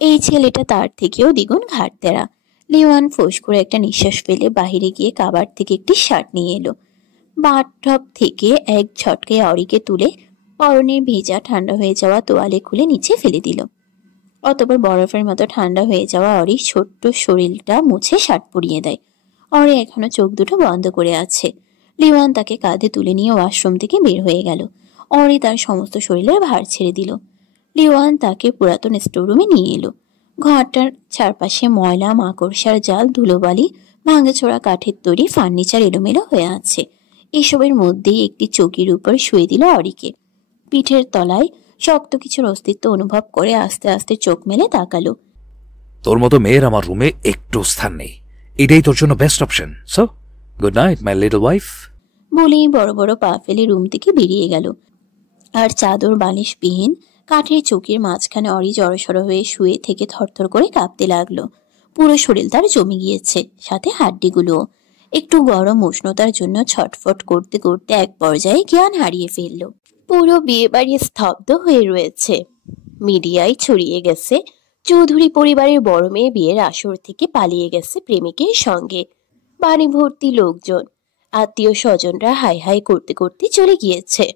এই ছেলেটা তার থেকেও দ্বিগুণ ঘাটতেরা। লিওয়ান ফোঁস করে একটা নিঃশ্বাস ফেলে বাহিরে গিয়ে কাবার থেকে একটি শার্ট নিয়ে এলো। বাথটব থেকে এক ঝটকায় অরিকে তুলে পরনের ভেজা ঠান্ডা হয়ে যাওয়া তোয়ালে খুলে নিচে ফেলে দিল। অতঃপর বরফের মতো ঠান্ডা হয়ে যাওয়া অরি ছোট্ট শরীরটা মুছে শার্ট পরিয়ে দেয়। অরি এখনো চোখ দুটো বন্ধ করে আছে। লিওয়ান তাকে কাঁধে তুলে নিয়ে ওয়াশরুম থেকে বের হয়ে গেল। অরি তার সমস্ত শরীরের ভার ছেড়ে দিল। লিওয়ান তাকে পুরাতন স্টোররুমে নিয়ে এলো। ঘরটার চারপাশে ময়লা, মাকড়সার জাল, ধুলোবালি, ভাঙাচোরা কাঠের তৈরি ফার্নিচার এলোমেলো হয়ে আছে। এসবের মধ্যেই একটি চৌকির উপর শুয়ে দিল অরিকে। পিঠের তলায় শক্ত কিছুর অস্তিত্ব অনুভব করে আস্তে আস্তে চোখ মেলে তাকালো। তোর মতো মেয়ের আমার রুমে একটু স্থান নেই, এটাই তোর জন্য best option. So good night my little wife. বলেই বড় বড় পা ফেলে রুম থেকে বেরিয়ে গেল। আর চাদর বালিশবিহীন কাঠের চৌকির মাঝখানে অরি জড়সড় হয়ে শুয়ে থেকে থরথর করে কাঁপতে লাগলো। পুরো শরীর তার জমে গিয়েছে, সাথে হাড্ডিগুলোও। একটু গরম উষ্ণতার জন্য ছটফট করতে করতে এক পর্যায়ে জ্ঞান হারিয়ে ফেলল। পুরো বিয়ে বাড়ি স্তব্ধ হয়ে রয়েছে। মিডিয়ায় ছড়িয়ে গেছে চৌধুরী পরিবারের বড় মেয়ে বিয়ের আসর থেকে পালিয়ে গেছে প্রেমিকের সঙ্গে। বাড়ি ভর্তি লোকজন, আত্মীয় স্বজনরা হাই হাই করতে করতে চলে গিয়েছে।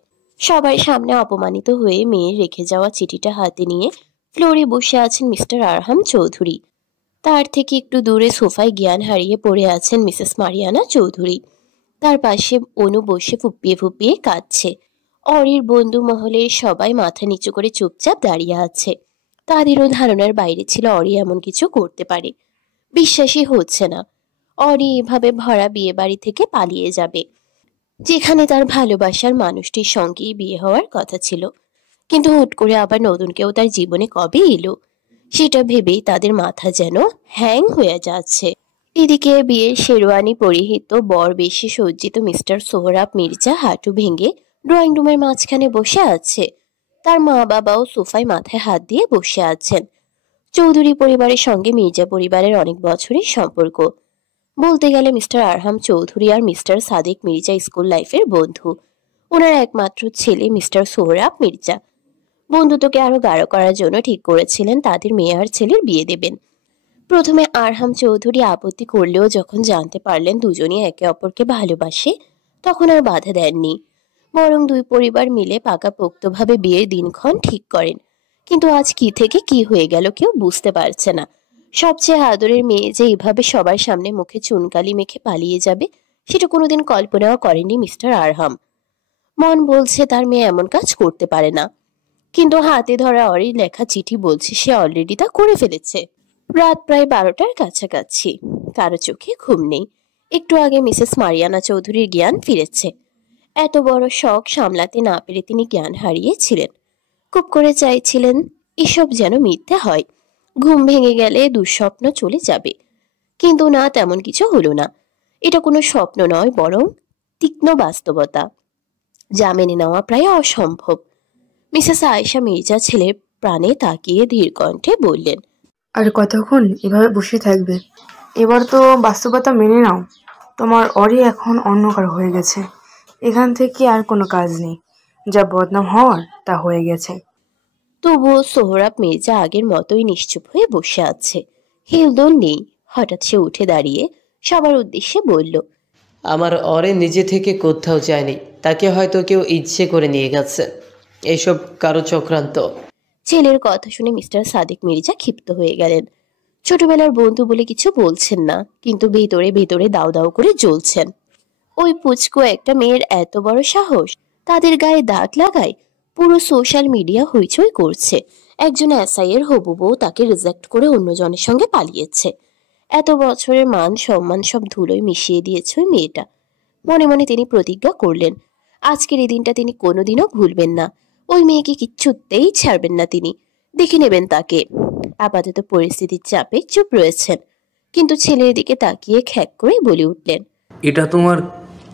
সবার সামনে অপমানিত হয়ে মেয়ের রেখে যাওয়া চিঠিটা হাতে নিয়ে ফ্লোরে বসে আছেন মিস্টার আরহাম চৌধুরী। তার থেকে একটু দূরে সোফায় জ্ঞান হারিয়ে পড়ে আছেন মিসেস মারিয়ানা চৌধুরী। তার পাশে অনু বসে ফুপিয়ে ফুপিয়ে কাঁদছে। অরির বন্ধু মহলের সবাই মাথা নিচু করে চুপচাপ দাঁড়িয়ে আছে। তাদেরও ধারণার বাইরে ছিল অরি এমন কিছু করতে পারে। বিশ্বাসই হচ্ছে না অরি এভাবে ভরা বিয়ে বাড়ি থেকে পালিয়ে যাবে, যেখানে তার ভালোবাসার মানুষটির সঙ্গেই বিয়ে হওয়ার কথা ছিল। কিন্তু হুট করে আবার নতুন কেউ তার জীবনে কবে এলো, সেটা ভেবেই তাদের মাথা যেন হ্যাং হয়ে যাচ্ছে। এদিকে বিয়ের শেরওয়ানি পরিহিত বর বেশি সজ্জিত মিস্টার সোহরাব মির্জা হাঁটু ভেঙে ড্রয়িং রুমের মাঝখানে বসে আছে। তার মা বাবাও সোফায় মাথায় হাত দিয়ে বসে আছেন। চৌধুরী পরিবারের সঙ্গে মির্জা পরিবারের অনেক বছরের সম্পর্ক। বলতে গেলে মিস্টার আরহাম চৌধুরী আর মিস্টার সাদিক মির্জা স্কুল লাইফের বন্ধু। ওনার একমাত্র ছেলে মিস্টার সোহরাব মির্জা। বন্ধুত্বকে আরো গাঢ় করার জন্য ঠিক করেছিলেন তাদের মেয়ে আর ছেলের বিয়ে দেবেন। প্রথমে আরহাম চৌধুরী আপত্তি করলেও যখন জানতে পারলেন দুজনই একে অপরকে ভালোবাসে, তখন আর বাধা দেননি। বরং দুই পরিবার মিলে পাকাপোক্তভাবে বিয়ের দিনক্ষণ ঠিক করেন। কিন্তু আজ কি থেকে কি হয়ে গেল কেউ বুঝতে পারছে না। সবচেয়ে আদরের মেয়ে যে এইভাবে সবার সামনে মুখে চুনকালি মেখে পালিয়ে যাবে, সেটা কোনোদিন কল্পনাও করেননি মিস্টার আরহাম। মন বলছে তার মেয়ে এমন কাজ করতে পারে না, কিন্তু হাতে ধরা অরির লেখা চিঠি বলছে সে অলরেডি তা করে ফেলেছে। রাত প্রায় 12টার কাছাকাছি। কারো চোখে ঘুম নেই। একটু আগে মিসেস মারিয়ানা চৌধুরীর জ্ঞান ফিরেছে। এত বড় শখ সামলাতে না পেরে তিনি জ্ঞান হারিয়েছিলেন। খুব করে চাইছিলেন এসব যেন মিথ্যে হয়, ঘুম ভেঙে গেলে দুঃস্বপ্ন চলে যাবে। কিন্তু না, তেমন কিছু হলো না। এটা কোনো স্বপ্ন নয়, বরং তীক্ষ্ণ বাস্তবতা, যা মেনে নেওয়া প্রায় অসম্ভব। মিসেস আয়েশা মির্জা ছেলের প্রাণে তাকিয়ে ধীর কণ্ঠে বললেন, আর কতক্ষণ এভাবে বসে থাকবে? এবার তো বাস্তবতা মেনে নাও। তোমার অরি এখন অন্য কারো হয়ে গেছে। এখান থেকে আর কোনো কাজ নেই। যা বদনাম হওয়ার তা হয়ে গেছে। তবুও সোহরাব মির্জা আগের মতোই নিশ্চুপ হয়ে বসে আছে। হিলদোল নেই। হঠাৎ সে উঠে দাঁড়িয়ে সবার উদ্দেশ্যে বলল, আমার অরে নিজে থেকে কোথাও যায়নি, তাকে হয়তো কেউ ইচ্ছে করে নিয়ে গেছে। এইসব কারো চক্রান্ত। ছেলের কথা শুনে মিস্টার সাদিক মির্জা ক্ষিপ্ত হয়ে গেলেন। ছোটবেলার বন্ধু বলে কিছু বলছেন না, কিন্তু ভেতরে ভেতরে দাউ দাউ করে জ্বলছেন। ওই পুচকো একটা মেয়ের এত বড় সাহস, তাদের গায়ে দাগ লাগায়। পুরো সোশ্যাল মিডিয়া হইচই করছে। একজন এসআই এর হবু বউ তাকে রিজেক্ট করে অন্যজনের সঙ্গে পালিয়েছে। এত বছরের মান সম্মান সব ধুলোয় মিশিয়ে দিয়েছে ওই মেয়েটা। মনে মনে তিনি প্রতিজ্ঞা করলেন, আজকের এই দিনটা তিনি কোনোদিনও ভুলবেন না। ওই মেয়েকে কিচ্ছুতেই ছাড়বেন না তিনি, দেখে নেবেন তাকে। আপাতত পরিস্থিতির চাপে চুপ রয়েছেন, কিন্তু ছেলের দিকে তাকিয়ে খ্যাক করে বলে উঠলেন, এটা তোমার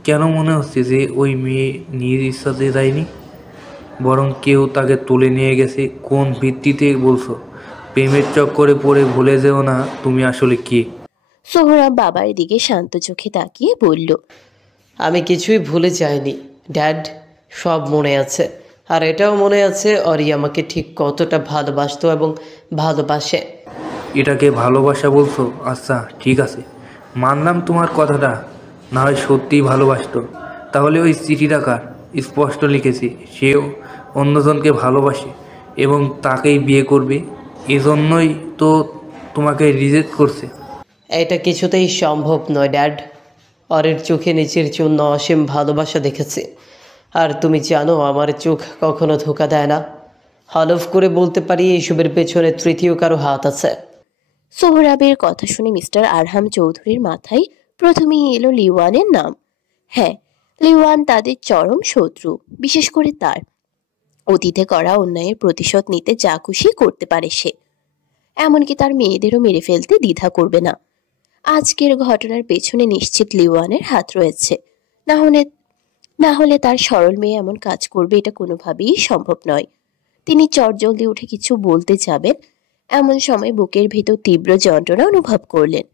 কেন মনে হচ্ছে যে ওই মেয়ে নিজ ইচ্ছাতে যায়নি, বরং কেউ তাকে তুলে নিয়ে গেছে? কোন ভিত্তিতে বলছো? প্রেমের চক্করে পড়ে ভুলে যেও না তুমি আসলে কে। সোহরাব বাবার দিকে শান্ত চোখে তাকিয়ে বলল, আমি কিছুই ভুলে যাইনি ড্যাড, সব মনে আছে। আর এটাও মনে আছে অরি আমাকে ঠিক কতটা ভালোবাসতো এবং ভালোবাসে। এটাকে ভালোবাসা বলছো? আচ্ছা ঠিক আছে, মানলাম তোমার কথাটা। না হয় সত্যিই ভালোবাসতো। তাহলে ওই চিঠিটা কার? স্পষ্ট লিখেছে সেও অন্যজনকে ভালোবাসে এবং তাকেই বিয়ে করবে। এজন্যই তো তোমাকে রিজেক্ট করছে। এটা কিছুতেই সম্ভব নয় ড্যাড। অরের চোখে নিচের জন্য অসীম ভালোবাসা দেখেছি। আর তুমি জানো আমার চোখ কখনো ধোকা দেয় না। হলফ করে বলতে পারি এসবের পেছনে তৃতীয় কারো হাত আছে। সোহরাবের কথা শুনে মিস্টার আরহাম চৌধুরীর মাথায় প্রথমেই এলো লিওয়ানের নাম। হ্যাঁ, লিওয়ান তাদের চরম শত্রু। বিশেষ করে তার অতীতে করা অন্যায়ের প্রতিশোধ নিতে যা খুশি করতে পারে সে। এমনকি তার মেয়েদেরও মেরে ফেলতে দ্বিধা করবে না। আজকের ঘটনার পেছনে নিশ্চিত লিওয়ানের হাত রয়েছে। না হলে তার সরল মেয়ে এমন কাজ করবে, এটা কোনোভাবেই সম্ভব নয়। তিনি চটজলদি উঠে কিছু বলতে যাবেন, এমন সময় বুকের ভেতর তীব্র যন্ত্রণা অনুভব করলেন।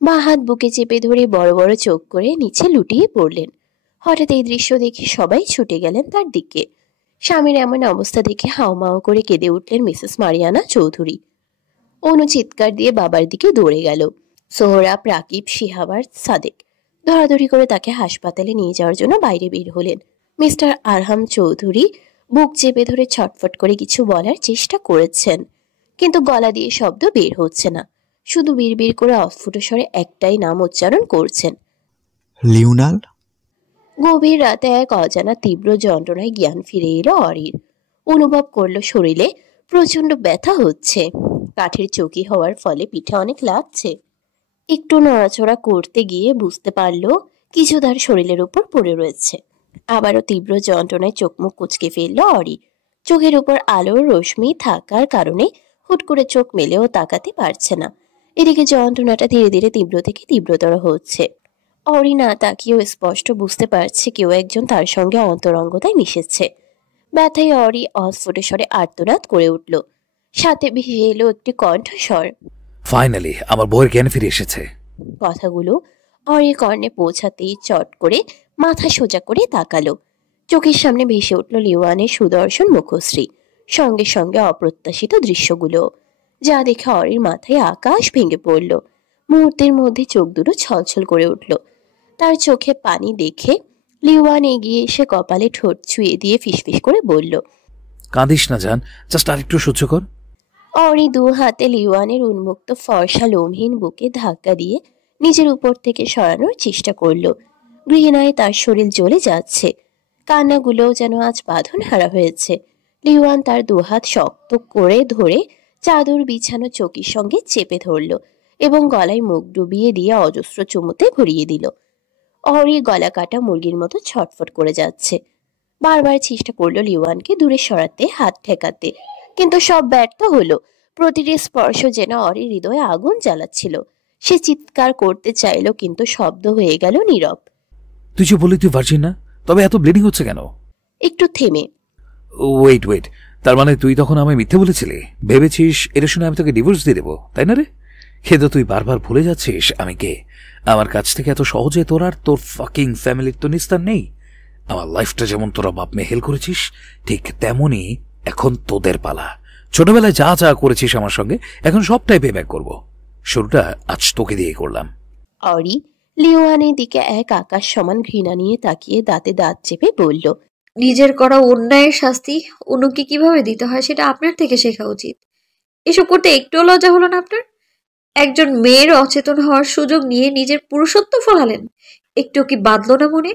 বাঁ হাত বুকে চেপে ধরে বড় বড় চোখ করে নিচে লুটিয়ে পড়লেন। হঠাৎ এই দৃশ্য দেখে সবাই ছুটে গেলেন তার দিকে। স্বামীর এমন অবস্থা দেখে হাউমাউ করে কেঁদে উঠলেন মিসেস মারিয়ানা চৌধুরী। অনু চিৎকার দিয়ে বাবার দিকে দৌড়ে গেল। সোহরাব, রাকিব, শিহাবার, সাদেক ধরাধরি করে তাকে হাসপাতালে নিয়ে যাওয়ার জন্য বাইরে বের হলেন। মিস্টার আরহাম চৌধুরী বুক চেপে ধরে ছটফট করে কিছু বলার চেষ্টা করেছেন, কিন্তু গলা দিয়ে শব্দ বের হচ্ছে না। শুধু বিড়বিড় করে অস্ফুট স্বরে একটাই নাম উচ্চারণ করছেন, লিওনাল। গভীর রাতে এক অজানা তীব্র যন্ত্রণায় জ্ঞান ফিরে এলো অরির। অনুভব করলো শরীরে প্রচন্ড ব্যথা হচ্ছে। কাঠের চৌকি হওয়ার ফলে পিঠে অনেক লাগছে। একটু নড়াচড়া করতে গিয়ে বুঝতে পারলো কিছু তার শরীরের উপর পড়ে রয়েছে। আবারও তীব্র যন্ত্রণায় চোখ মুখ কুঁচকে ফেললো অরি। চোখের উপর আলোর রশ্মি থাকার কারণে হুট করে চোখ মেলেও তাকাতে পারছে না। এদিকে যন্ত্রণাটা ধীরে ধীরে তীব্র থেকে তীব্রতর হচ্ছে। অরি না তাকিয়েও স্পষ্ট বুঝতে পারছে কেউ একজন তার সঙ্গে অন্তরঙ্গতায় মিশেছে। ব্যথায় অরি অস্ফুট স্বরে আর্তনাদ করে উঠল। সাথে ভেসে এলো একটি কণ্ঠস্বর, ফাইনালি আমার বউয়ের জ্ঞান ফিরে এসেছে। কথাগুলো অরির কর্ণে পৌঁছাতেই চট করে মাথা সোজা করে তাকালো। চোখের সামনে ভেসে উঠল লিওয়ানের সুদর্শন মুখশ্রী, সঙ্গে সঙ্গে অপ্রত্যাশিত দৃশ্যগুলো, যা দেখে অরির মাথায় আকাশ ভেঙে পড়ল। মুহূর্তের মধ্যে চোখ দুটো ছলছল করে উঠল। তার চোখে পানি দেখে লিওয়ান এগিয়ে এসে কপালে ঠোঁট ছুঁয়ে দিয়ে ফিসফিস করে বলল, কাঁদিস না জান, জাস্ট আরেকটু সহ্য কর। অরি দু হাতে লিওয়ানের উন্মুক্ত ফর্সা লোমহীন বুকে ধাক্কা দিয়ে নিজের উপর থেকে সরানোর চেষ্টা করল। ঘৃণায় তার শরীর জ্বলে যাচ্ছে। কান্নাগুলোও যেন আজ বাঁধন হারা হয়েছে। লিওয়ান তার দুহাত শক্ত করে ধরে চাদর বিছানো চৌকির সঙ্গে চেপে ধরল এবং গলায় মুখ ডুবিয়ে দিয়ে অজস্র চুমুতে ভরিয়ে দিল। অরি গলা কাটা মুরগির মতো ছটফট করে যাচ্ছে। বারবার চেষ্টা করলো লিওয়ানকে দূরে সরাতে, হাত ঠেকাতে, কিন্তু সব ব্যর্থ হলো। প্রতিটি স্পর্শ যেন অরির হৃদয়ে আগুন জ্বালাচ্ছিল। সে চিৎকার করতে চাইল, কিন্তু শব্দ হয়ে গেল নীরব। তুই যে বলি তুই ভার্জিন না, তবে এত ব্লিডিং হচ্ছে কেন? একটু থেমে, ওয়েট, তার মানে তুই তখন আমায় মিথ্যে বলেছিলি? ভেবেছিস এটা শুনে আমি তোকে ডিভোর্স দিয়ে দেবো, তাই না রে? কিন্তু তুই বারবার ভুলে যাচ্ছিস আমি কে। আমার কাছ থেকে এত সহজে তোর আর তোর ফাকিং ফ্যামিলির তো নিস্তার নেই। আমার লাইফটা যেমন তোরা বাপ মেয়ে হেল করেছিস, ঠিক তেমনই এখন তোদের পালা। ছোটবেলায় যা যা করেছিস আমার সঙ্গে, এখন সবটাই পে ব্যাক করবো। শুরুটা আজ তোকে দিয়ে করলাম। অরি লিওয়ানের দিকে এক আকাশ সমান ঘৃণা নিয়ে তাকিয়ে দাঁতে দাঁত চেপে বলল, নিজের করা অন্যায়ের শাস্তি অন্যকে কিভাবে দিতে হয় সেটা আপনার থেকে শেখা উচিত। এসব করতে একটুও লজ্জা হলো না আপনার? একজন মেয়ের অচেতন হওয়ার সুযোগ নিয়ে নিজের পুরুষত্ব ফলালেন, একটু কি বাদলো না মনে?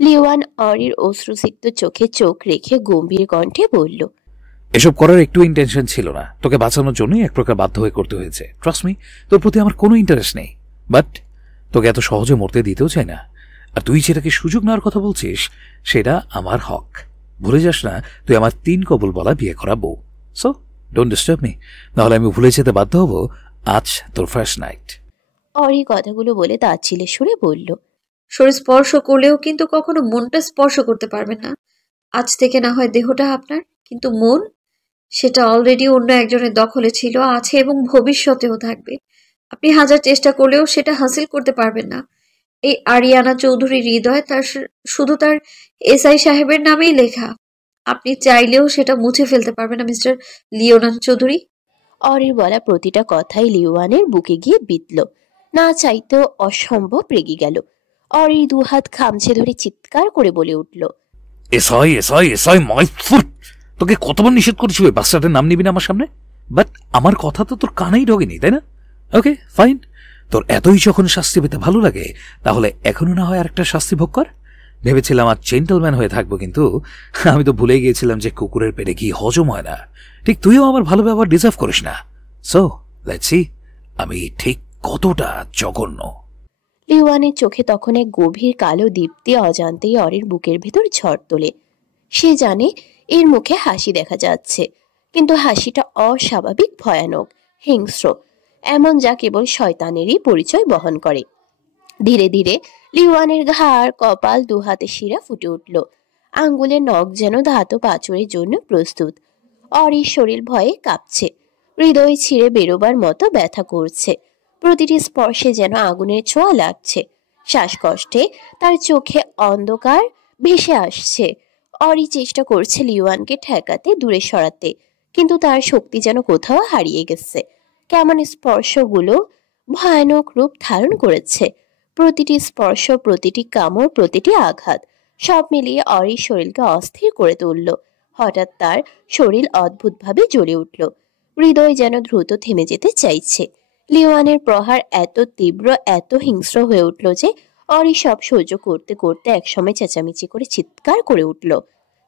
লিওয়ান অরির অশ্রুসিক্ত চোখে চোখ রেখে গম্ভীর কণ্ঠে বলল, এসব করার একটু ইন্টেনশন ছিল না, তোকে বাঁচানোর জন্যই এক প্রকার বাধ্য হয়ে করতে হয়েছে। ট্রাস্ট মি, তোর প্রতি আমার কোনো ইন্টারেস্ট নেই, বাট তোকে এত সহজে মরতে দিতেও চাই না। আর তুই যেটাকে সুযোগ নেওয়ার কথা বলছিস সেটা আমার হক। ভুলে যাস না তুই আমার 3 কবুল বলা বিয়ে করা বউ। সো ডোন্ট ডিস্টার্ব মি, নাহলে আমি ভুলে যেতে বাধ্য হব আজ তোর ফার্স্ট নাইট। অরি কথাগুলো বলে তাচ্ছিলের সুরে বলল, শরীর স্পর্শ করলেও কিন্তু কখনো মনটা স্পর্শ করতে পারবেন না। আজ থেকে না হয় দেহটা আপনার, কিন্তু মন সেটা অলরেডি অন্য একজনের দখলে ছিল, আছে এবং ভবিষ্যতেও থাকবে। আপনি হাজার চেষ্টা করলেও সেটা হাসিল করতে পারবেন না। এই আরিয়ানা চৌধুরীর হৃদয় শুধু তার এসআই সাহেবের নামেই লেখা। আপনি চাইলেও সেটা মুছে ফেলতে পারবেন না মিস্টার লিওনান চৌধুরী। অরির বলা প্রতিটা কথাই লিওয়ানের বুকে গিয়ে বিঁধল। না চাইতেও অসম্ভব রেগে গেল। অরির 2 হাত খামছে ধরে চিৎকার করে বলে উঠল, SI SI SI my foot! তোকে কতবার নিষেধ করেছি ওই বাচ্চাটার নাম নিবি না আমার সামনে, বাট আমার কথা তো তোর কানেই ঢোকেনি, তাই না? ওকে ফাইন, তোর এতই যখন শাস্তি পেতে ভালো লাগে তাহলে এখনো না হয় আরেকটা শাস্তি ভোগ কর। ভেবেছিলাম আর জেন্টলম্যান হয়ে থাকবো, কিন্তু আমি তো ভুলে গিয়েছিলাম যে কুকুরের পেটে কি হজম হয় না। ঠিক তুইও আমার ভালো ব্যবহার ডিজার্ভ করিস না। সো লেটস সি আমি ঠিক কতটা জঘন্য। লিওয়ানের চোখে তখন এক গভীর কালো দীপ্তি অজান্তেই অরির বুকের ভেতর ঝড় তোলে। সে জানে এর মুখে হাসি দেখা যাচ্ছে, কিন্তু হাসিটা অস্বাভাবিক ভয়ানক, হিংস্র, এমন যা কেবল শয়তানেরই পরিচয় বহন করে। ধীরে ধীরে লিওয়ানের ঘাড়, কপাল, 2 হাতে শিরা ফুটে উঠল। আঙ্গুলের নখ যেন ধাতব পাথরের জন্য প্রস্তুত। অরির শরীর ভয়ে কাঁপছে, হৃদয় ছিঁড়ে বেরোবার মতো ব্যথা করছে। প্রতিটি স্পর্শে যেন আগুনের ছোঁয়া লাগছে। শ্বাসকষ্টে তার চোখে অন্ধকার ভেসে আসছে। অরি চেষ্টা করছে লিওয়ানকে ঠেকাতে, দূরে সরাতে, কিন্তু তার শক্তি যেন কোথাও হারিয়ে গেছে। কেমন স্পর্শগুলো ভয়ানক রূপ ধারণ করেছে। প্রতিটি স্পর্শ, প্রতিটি কামড়, প্রতিটি আঘাত সব মিলিয়ে অরির শরীরকে অস্থির করে তুলল। হঠাৎ তার শরীর অদ্ভুতভাবে জ্বলে উঠল। হৃদয় যেন দ্রুত থেমে যেতে চাইছে। লিওয়ানের প্রহার এত তীব্র, এত হিংস্র হয়ে উঠল যে অরি সব সহ্য করতে করতে একসময় চেঁচামেচি করে চিৎকার করে উঠল।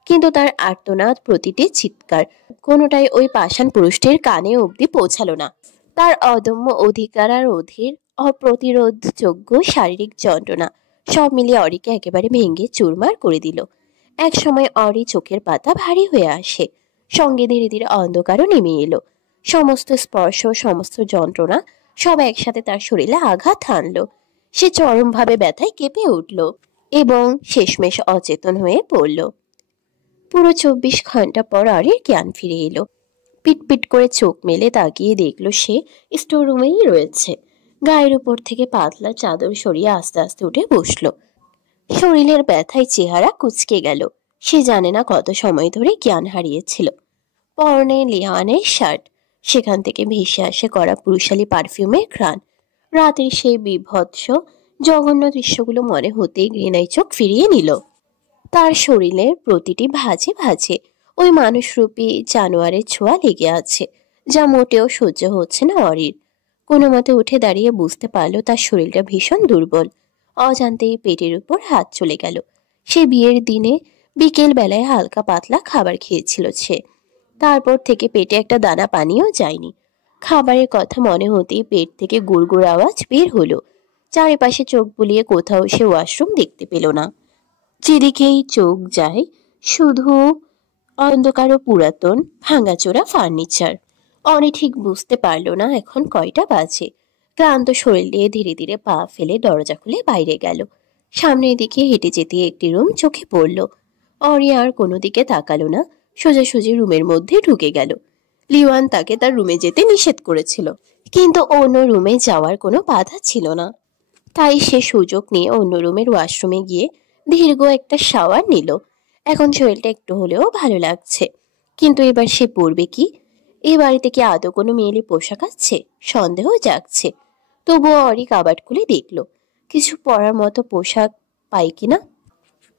কিন্তু তার আর্তনাদ, প্রতিটি চিৎকার, কোনোটাই ওই পাষাণ পুরুষটির কানে অবধি পৌঁছালো না। তার অদম্য অধিকার আর অধীর, অপ্রতিরোধযোগ্য শারীরিক যন্ত্রণা সব মিলিয়ে অরিকে একেবারে ভেঙে চুরমার করে দিল। এক সময় অরি চোখের পাতা ভারী হয়ে আসে, সঙ্গে ধীরে ধীরে অন্ধকারও নেমে এলো। সমস্ত স্পর্শ, সমস্ত যন্ত্রণা সব একসাথে তার শরীরে আঘাত হানল। সে চরমভাবে ব্যথায় কেঁপে উঠল এবং শেষমেশ অচেতন হয়ে পড়ল। পুরো 24 ঘন্টা পর অরির জ্ঞান ফিরে এলো। পিটপিট করে চোখ মেলে তাকিয়ে দেখলো সে স্টোর রুমেই রয়েছে। গায়ের উপর থেকে পাতলা চাদর সরিয়ে আস্তে আস্তে উঠে বসলো। শরীরের ব্যথায় চেহারা কুঁচকে গেল। সে জানে না কত সময় ধরে জ্ঞান হারিয়েছিল। পরনে লিওয়ানের শার্ট, সেখান থেকে ভেসে আসে করা পুরুষালী পারফিউমের ঘ্রাণ। রাতের সেই বিভৎস জঘন্য দৃশ্যগুলো মনে হতেই ঘৃণায় চোখ ফিরিয়ে নিল। তার শরীরের প্রতিটি ভাঁজে ভাঁজে ওই মানুষরূপী জানোয়ারের ছোঁয়া লেগে আছে, যা মোটেও সহ্য হচ্ছে না অরির। কোনো মতে উঠে দাঁড়িয়ে বুঝতে পারলো তার শরীরটা ভীষণ দুর্বল। অজান্তেই পেটের উপর হাত চলে গেল। সে বিয়ের দিনে বিকেল বেলায় হালকা পাতলা খাবার খেয়েছিল সে। তারপর থেকে পেটে একটা দানা পানিও যায়নি। খাবারের কথা মনে হতেই পেট থেকে গুড়গুড় আওয়াজ বের হলো। চারিপাশে চোখ বুলিয়ে কোথাও সে ওয়াশরুম দেখতে পেল না। যেদিকেই চোখ যায় শুধু অন্ধকার ও পুরাতন ভাঙাচোরা ফার্নিচার। অনি ঠিক বুঝতে পারল না এখন কয়টা বাজে। ক্লান্ত শরীর দিয়ে ধীরে ধীরে পা ফেলে দরজা খুলে বাইরে গেল। সামনের দিকে হেঁটে যেতে একটি রুম চোখে পড়ল। অরি আর কোনো দিকে তাকালো না, সোজাসুজি রুমের মধ্যে ঢুকে গেল। লিওয়ান তাকে তার রুমে যেতে নিষেধ করেছিল, কিন্তু অন্য রুমে যাওয়ার কোনো বাধা ছিল না। তাই সে সুযোগ নিয়ে অন্য রুমের ওয়াশরুমে গিয়ে দীর্ঘ একটা শাওয়ার নিল। এখন শরীরটা একটু হলেও ভালো লাগছে, কিন্তু এবার সে পরবে কি? এই বাড়িতে কি আদৌ কোনো মেয়েলি পোশাক আছে? সন্দেহ জাগছে। তবুও অরি কাবাট খুলে দেখল। কিছু পরার মতো পোশাক পাই কিনা।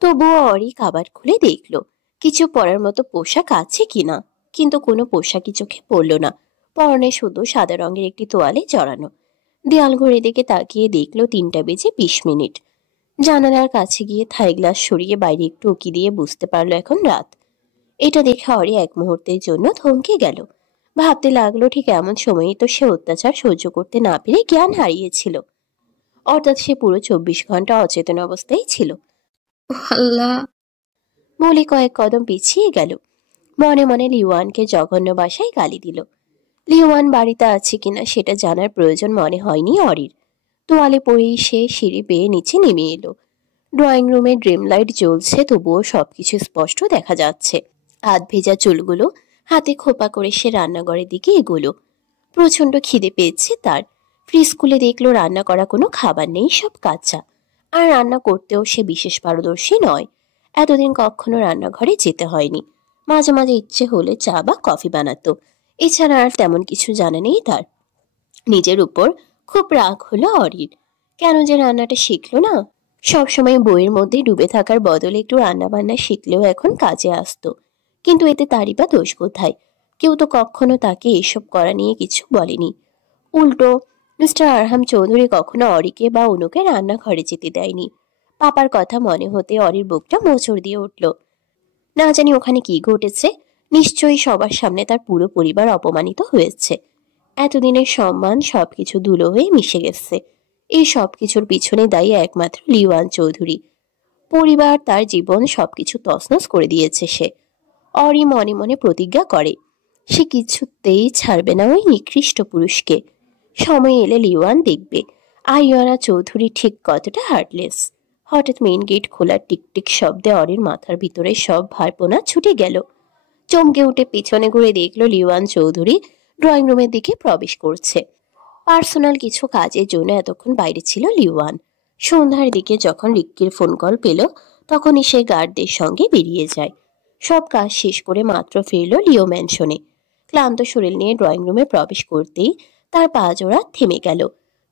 তবুও অরি কাবাড খুলে দেখলো কিছু পরার মতো পোশাক আছে কিনা, কিন্তু কোনো পোশাকই চোখে পড়ল না। পরনে শুধু সাদা রঙের একটি তোয়ালে জড়ানো। দেয়াল ঘড়ির দিকে তাকিয়ে দেখলো 3:20। জানালার কাছে গিয়ে থাই গ্লাস সরিয়ে বাইরে একটু উকি দিয়ে বুঝতে পারলো এখন রাত। এটা দেখে অরি এক মুহূর্তের জন্য থমকে গেল। ভাবতে লাগলো ঠিক এমন সময়ই তো সে অত্যাচার সহ্য করতে না পেরে জ্ঞান হারিয়েছিল। অর্থাৎ সে পুরো 24 ঘন্টা অচেতন অবস্থায় ছিল। আল্লাহ! বলে কয়েক কদম পিছিয়ে গেল। মনে মনে লিওয়ানকে জঘন্য ভাষায় গালি দিল। লিওয়ান বাড়িতে আছে কিনা সেটা জানার প্রয়োজন মনে হয়নি অরির। তোয়ালে পরেই সে সিঁড়ি বেয়ে নিচে নেমে এলো। ড্রয়িং রুমে ড্রিম লাইট জ্বলছে, তবুও সবকিছু স্পষ্ট দেখা যাচ্ছে। হাত ভেজা চুলগুলো হাতে খোপা করে সে রান্নাঘরের দিকে এগোলো। প্রচন্ড খিদে পেয়েছে তার। ফ্রিজ খুলে দেখলো রান্না করা কোনো খাবার নেই, সব কাঁচা। আর রান্না করতেও সে বিশেষ পারদর্শী নয়। এতদিন কখনো রান্নাঘরে যেতে হয়নি। মাঝে মাঝে ইচ্ছে হলে চা বা কফি বানাতো, এছাড়া আর তেমন কিছু জানা নেই তার। নিজের উপর খুব রাগ হলো অরির। কেন যে রান্নাটা শিখলো না? সবসময় বইয়ের মধ্যে ডুবে থাকার বদলে একটু রান্না বান্না শিখলেও এখন কাজে আসতো। কিন্তু এতে তারই বা দোষ কোথায়? কেউ তো কখনো তাকে এসব করা নিয়ে কিছু বলেনি। উল্টো মিস্টার আরহাম চৌধুরী কখনো অরিকে বা অনুকে রান্নাঘরে যেতে দেয়নি। পাপার কথা মনে হতে অরির বুকটা মোচড় দিয়ে উঠল। না জানি ওখানে কি ঘটেছে। নিশ্চয়ই সবার সামনে তার পুরো পরিবার অপমানিত হয়েছে। এতদিনের সম্মান সবকিছু ধুলো হয়ে মিশে গেছে। এই সবকিছুর পিছনে দায়ী একমাত্র লিওয়ান চৌধুরী। পরিবার, তার জীবন, সবকিছু তছনছ করে দিয়েছে সে। অরি মনে মনে প্রতিজ্ঞা করে সে কিছুতেই ছাড়বে না ওই নিকৃষ্ট পুরুষকে। সময় এলে লিওয়ান দেখবে আইয়ানা চৌধুরী ঠিক কতটা হার্টলেস। হঠাৎ মেইন গেট খোলার টিকটিক শব্দে অরির মাথার ভিতরে সব ভারপোনা ছুটে গেল। চমকে উঠে পিছনে ঘুরে দেখলো লিওয়ান চৌধুরী ড্রয়িং রুমের দিকে প্রবেশ করছে। পার্সোনাল কিছু কাজের জন্য এতক্ষণ বাইরে ছিল লিওয়ান। সন্ধ্যার দিকে যখন রিক্কির ফোন কল পেল, তখনই সে গার্ডদের সঙ্গে বেরিয়ে যায়। সব কাজ শেষ করে মাত্র ফিরল লিও ম্যানশনে। ক্লান্ত শরীর নিয়ে ড্রয়িং রুমে প্রবেশ করতেই তার পা জোড়া থেমে গেল।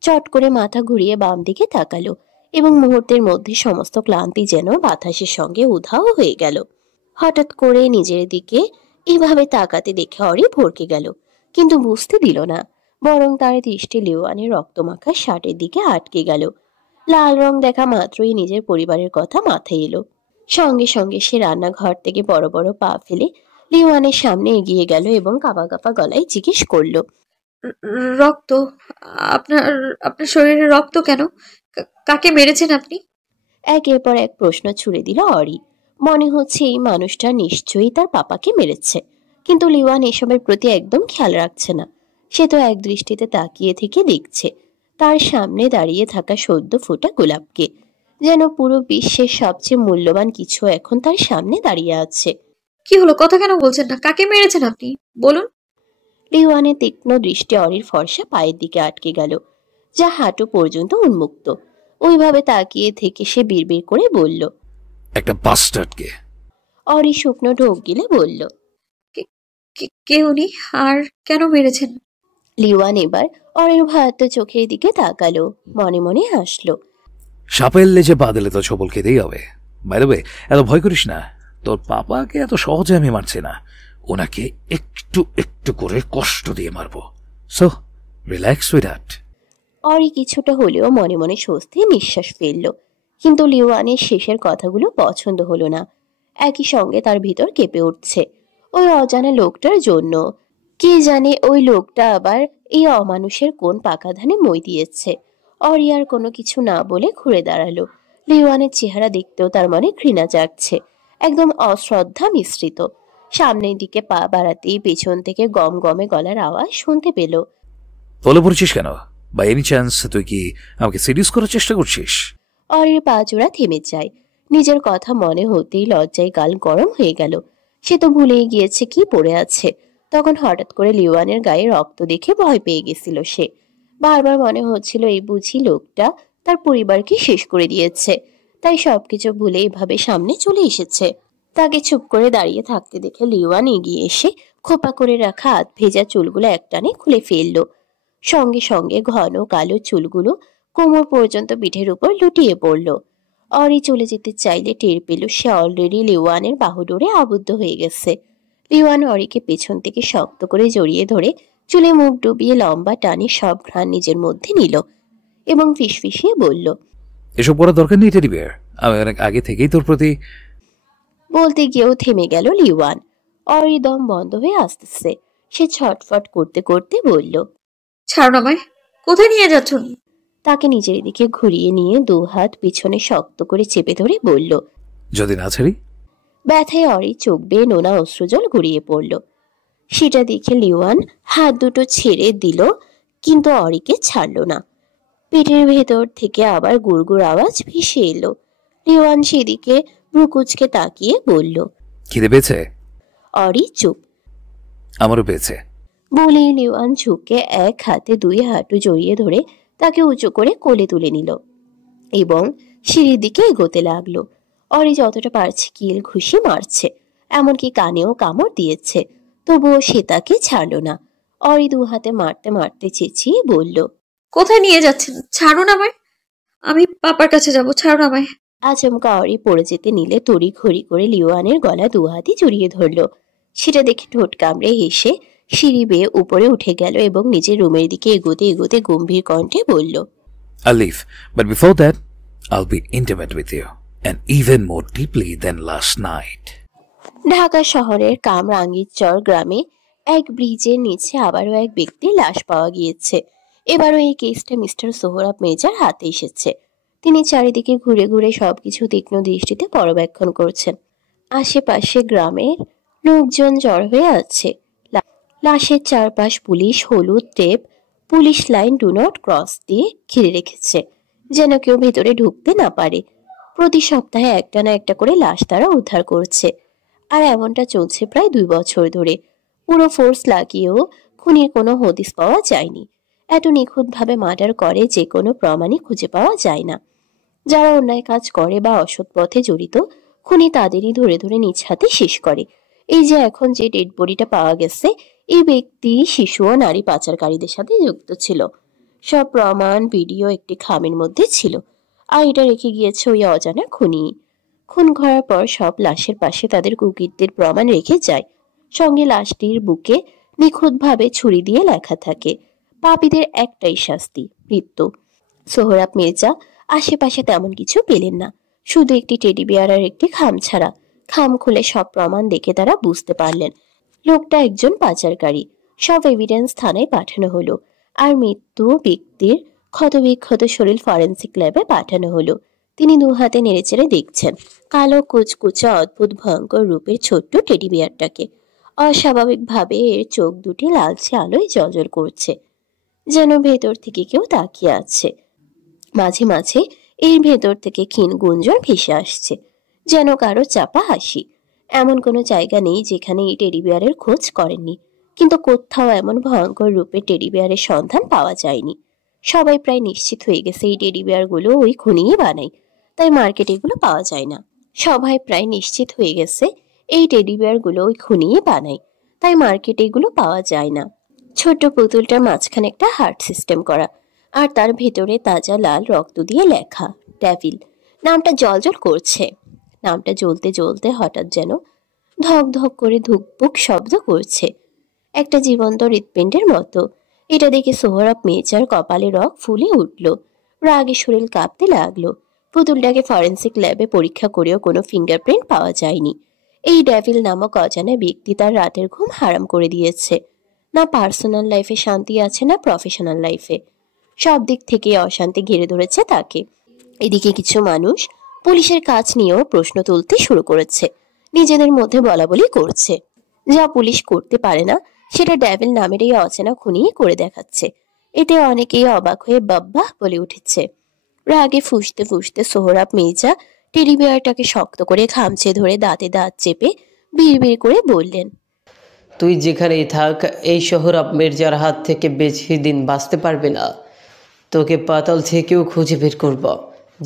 চট করে মাথা ঘুরিয়ে বাম দিকে তাকালো এবং মুহূর্তের মধ্যে সমস্ত ক্লান্তি যেন বাতাসের সঙ্গে উধাও হয়ে গেল। হঠাৎ করে নিজের দিকে এভাবে তাকাতে দেখে অরি ভরকে গেল, কিন্তু বুঝতে দিল না। বরং তার দৃষ্টি লিওয়ানের রক্তমাখা শার্টের দিকে আটকে গেল। লাল রং দেখা মাত্রই নিজের পরিবারের কথা মাথায় এলো। সঙ্গে সঙ্গে সে রান্নাঘর থেকে বড় বড় পা ফেলে লিওয়ানের সামনে এগিয়ে গেল এবং কাঁপা কাঁপা গলায় জিজ্ঞেস করলো, রক্ত? আপনার আপনার শরীরে রক্ত কেন? কাকে মেরেছেন আপনি? একের পর এক প্রশ্ন ছুড়ে দিল অরি। মনে হচ্ছে এই মানুষটা নিশ্চয়ই তার পাপাকে মেরেছে, কিন্তু লিওয়ান এসবের প্রতি একদম খেয়াল রাখছে না। সে তো এক দৃষ্টিতে তাকিয়ে থেকে দেখছে তার সামনে দাঁড়িয়ে থাকা সদ্য ফোটা গোলাপকে, যেন পুরো বিশ্বের সবচেয়ে মূল্যবান কিছু এখন তার সামনে দাঁড়িয়ে আছে। কি হলো? কথা কেন বলছেন না? কাকে মেরেছেন আপনি? বলুন। লিওয়ানের তীক্ষ্ণ দৃষ্টি অরির ফর্সা পায়ের দিকে আটকে গেল, যা হাঁটু পর্যন্ত উন্মুক্ত। ওইভাবে তাকিয়ে থেকে সে বিড়বিড় করে বলল, একটা বাস্টার্ডকে। অরি শুকনো ঢোক গিলে বলল, কে উনি? আর কেন মেরেছেন? লিওয়ান এবার অরির ভয়ার্ত চোখের দিকে তাকালো, মনে মনে হাসলো। সাপের লেজে পা দিলে তো ছবল খেতেই হবে। বাই দ্য ওয়ে, এত ভয় করিস না। তোর পাপাকে এত সহজে আমি মারছি না, ওনাকে একটু একটু করে কষ্ট দিয়ে মারবো। So relax sweetheart. অরি কিছুটা হলেও মনে মনে স্বস্তি নিঃশ্বাস ফেলল, কিন্তু লিওয়ানের শেষের কথাগুলো পছন্দ হলো না। একই সঙ্গে তার ভিতর কেঁপে উঠছে ওই অজানা লোকটার জন্য। কে জানে ওই লোকটা আবার এই অমানুষের কোন পাকা ধানে মই দিয়েছে। অরি আর কোনো কিছু না বলে ঘুরে দাঁড়ালো। লিওয়ানের চেহারা দেখতেও তার মনে ঘৃণা জাগছে, একদম অশ্রদ্ধা মিশ্রিত। সামনের দিকে পা বাড়াতেই পেছন থেকে গম গমে গলার আওয়াজ শুনতে পেল। বলে পড়ছিস কেন? বা এনি চান্স তুই কি আমাকে সিরিয়াস করার চেষ্টা করছিস? অরির পা জোড়া থেমে যায়। নিজের কথা মনে হতেই লজ্জায় গাল গরম হয়ে গেল। সে তো ভুলেই গিয়েছে কি পড়ে আছে। তখন হঠাৎ করে লিওয়ানের গায়ে রক্ত দেখে ভয় পেয়ে গেছিল সে। বারবার মনে হচ্ছিল এই বুঝি লোকটা তার পরিবারকে শেষ করে দিয়েছে, তাই সবকিছু ভুলে এইভাবে সামনে চলে এসেছে। তাকে চুপ করে দাঁড়িয়ে থাকতে দেখে লিওয়ান এগিয়ে এসে খোপা করে রাখা হাত ভেজা চুলগুলো একটানে খুলে ফেললো। সঙ্গে সঙ্গে ঘন কালো চুলগুলো কোমর পর্যন্ত পিঠের উপর লুটিয়ে পড়ল। অরি চলে যেতে চাইলে টের পেল সে অলরেডি লিওয়ানের বাহুডোরে আবদ্ধ হয়ে গেছে। লিওয়ান অরিকে পেছন থেকে শক্ত করে জড়িয়ে ধরে চুলে মুখ ডুবিয়ে লম্বা টানে সব ঘ্রাণ নিজের মধ্যে নিল এবং ফিসফিসিয়ে বলল, এসব করার দরকার নেই টেডি বিয়ার, আমি অনেক আগে থেকেই তোর প্রতি। বলতে গিয়েও থেমে গেল লিওয়ান। অরি দম বন্ধ হয়ে আসতেছে। সে ছটফট করতে করতে বলল, ছাড়ুন আমায়, কোথায় নিয়ে যাচ্ছেন? তাকে নিজের দিকে ঘুরিয়ে নিয়ে দু হাত পিছনে শক্ত করে চেপে ধরে বলল। যদি না ছাড়ি? ব্যথায় অরি চোখ বেয়ে নোনা অশ্রুজল গড়িয়ে পড়ল। সেটা দেখে লিওয়ান হাত দুটো ছেড়ে দিল, কিন্তু অরিকে ছাড়ল না। পেটের ভেতর থেকে আবার গুড়গুড় আওয়াজ ভেসে এলো। লিওয়ান সেদিকে ভ্রুকুচকে তাকিয়ে বলল, খিদে পেয়েছে? অরি চুপ। আমারও পেয়েছে। বলে লিওয়ান ঝুঁকে এক হাতে দুই হাঁটু জড়িয়ে ধরে তাকে উঁচু করে কোলে তুলে নিল এবং সিঁড়ির দিকে এগোতে লাগলো। অরি যতটা পারছে কিল ঘুষি মারছে, এমনকি কানেও কামড় দিয়েছে, তবুও সে তাকে ছাড়ল না। অরি দু হাতে মারতে মারতে চেঁচিয়ে বলল, কোথায় নিয়ে যাচ্ছেন? ছাড়ুন আমায়, আমি পাপার কাছে যাব, ছাড়ুন আমায়। আচমকা অরি পড়ে যেতে নিলে তড়ি ঘড়ি করে লিওয়ানের গলা দু হাতে জড়িয়ে ধরল। সেটা দেখে ঠোঁট কামড়ে হেসে সিঁড়ি বেয়ে উপরে উঠে গেল এবং নিজের রুমের দিকে এগোতে এগোতে গম্ভীর কণ্ঠে বলল, I'll leave, but before that, I'll be intimate with you, and even more deeply than last night. Dhaka শহরের কামরাঙ্গীরচর গ্রামে এক ব্রিজের নিচে আবারও এক ব্যক্তির লাশ পাওয়া গিয়েছে। এবারও এই কেসটা মিস্টার সোহরাব মির্জার হাতে এসেছে। তিনি চারিদিকে ঘুরে ঘুরে সবকিছু তীক্ষ্ণ দৃষ্টিতে পর্যবেক্ষণ করছেন। আশেপাশে গ্রামের লোকজন জড় হয়ে আছে। লাশের চারপাশ পুলিশ হলুদ tape, police line do not cross দিয়ে ঘিরে রেখেছে, যেন কেউ ভেতরে ঢুকতে না পারে। প্রতি সপ্তাহে একটা না একটা করে লাশ তারা উদ্ধার করছে, আর এমনটা চলছে প্রায় 2 বছর ধরে। পুরো ফোর্স লাগিয়েও খুনির কোনো হদিস পাওয়া যায়নি। এত নিখুঁতভাবে মার্ডার করে যে কোনো প্রমাণই খুঁজে পাওয়া যায় না। যারা অন্যায় কাজ করে বা অসৎ পথে জড়িত, খুনি তাদেরই ধরে ধরে নিজ হাতে শেষ করে। এই যে এখন যে ডেড বডিটা পাওয়া গেছে, এই ব্যক্তি শিশু ও নারী পাচারকারীদের সাথে যুক্ত ছিল। সব প্রমাণ ভিডিও একটি খামের মধ্যে ছিল, আর এটা রেখে গিয়েছে ওই অজানা খুনি। খুন করার পর সব লাশের পাশে তাদের কুকীর্তির প্রমাণ রেখে যায়। সঙ্গে লাশটির বুকে নিখুঁতভাবে ছুরি দিয়ে লেখা থাকে, পাপীদের একটাই শাস্তি, মৃত্যু। সোহরাব মির্জা আশেপাশে তেমন কিছু পেলেন না, শুধু একটি টেডি বিয়ার আর একটি খাম ছাড়া। খাম খুলে সব প্রমাণ দেখে তারা বুঝতে পারলেন লোকটা একজন পাচারকারী। সব এভিডেন্স থানায় পাঠানো হলো, আর মৃত্যু ব্যক্তির ক্ষতবিক্ষত শরীর ফরেন্সিক ল্যাবে পাঠানো হলো। তিনি দু হাতে নেড়েচেড়ে দেখছেন কালো কুচকুচা অদ্ভুত ভয়ঙ্কর রূপের ছোট্ট টেডি বিয়ারটাকে। অস্বাভাবিকভাবে এর চোখ দুটি লালচে আলোয় জ্বলজ্বল করছে, যেন ভেতর থেকে কেউ তাকিয়ে আছে। মাঝে মাঝে এর ভেতর থেকে ক্ষীণ গুঞ্জন ভেসে আসছে, যেন কারো চাপা হাসি। এমন কোনো জায়গা নেই যেখানে এই টেডি বিয়ারের খোঁজ করেননি, কিন্তু কোথাও এমন ভয়ঙ্কর রূপে টেডি বিয়ারের সন্ধান পাওয়া যায়নি। সবাই প্রায় নিশ্চিত হয়ে গেছে এই টেডি বিয়ারগুলো ওই খুনিই বানায়, তাই মার্কেটে এগুলো পাওয়া যায় না। সবাই প্রায় নিশ্চিত হয়ে গেছে এই টেডি বিয়ারগুলো ওই খুনিই বানায়, তাই মার্কেটে এগুলো পাওয়া যায় না। ছোট্ট পুতুলটার মাঝখানে একটা হার্ট সিস্টেম করা, আর তার ভেতরে তাজা লাল রক্ত দিয়ে লেখা ডেভিল। নামটা জলজল করছে। নামটা জ্বলতে জ্বলতে হঠাৎ যেন ধক ধক করে ধুকপুক শব্দ করছে, একটা জীবন্ত হৃৎপিণ্ডের মতো। এটা দেখে সোহরাব মির্জার কপালে রক ফুলে উঠল, রাগে শরীর কাঁপতে লাগলো। পুতুলটাকে ফরেন্সিক ল্যাবে পরীক্ষা করেও কোনো ফিঙ্গারপ্রিন্ট পাওয়া যায়নি। এই ডেভিল নামক অজানা ব্যক্তি তার রাতের ঘুম হারাম করে দিয়েছে। না পার্সোনাল লাইফে শান্তি আছে, না প্রফেশনাল লাইফে। সব দিক থেকে অশান্তি ঘিরে ধরেছে তাকে। এদিকে কিছু মানুষ পুলিশের কাজ নিয়েও প্রশ্ন তুলতে শুরু করেছে, নিজেদের মধ্যে বলাবলি করছে। যা পুলিশ করতে পারে না, সেটা ডেভিল নামের এই অচেনা খুনি করে দেখাচ্ছে। এতে অনেকেই অবাক হয়ে বাব্বা বলে উঠেছে। রাগে ফুঁসতে ফুঁসতে সোহরাব মির্জা টেডি বিয়ারটাকে শক্ত করে খামচে ধরে দাঁতে দাঁত চেপে বিড়বিড় করে বললেন, তুই যেখানেই থাক, এই সোহরাব মির্জার হাত থেকে বেশি দিন বাঁচতে পারবে না। তোকে পাতাল থেকেও খুঁজে বের করব,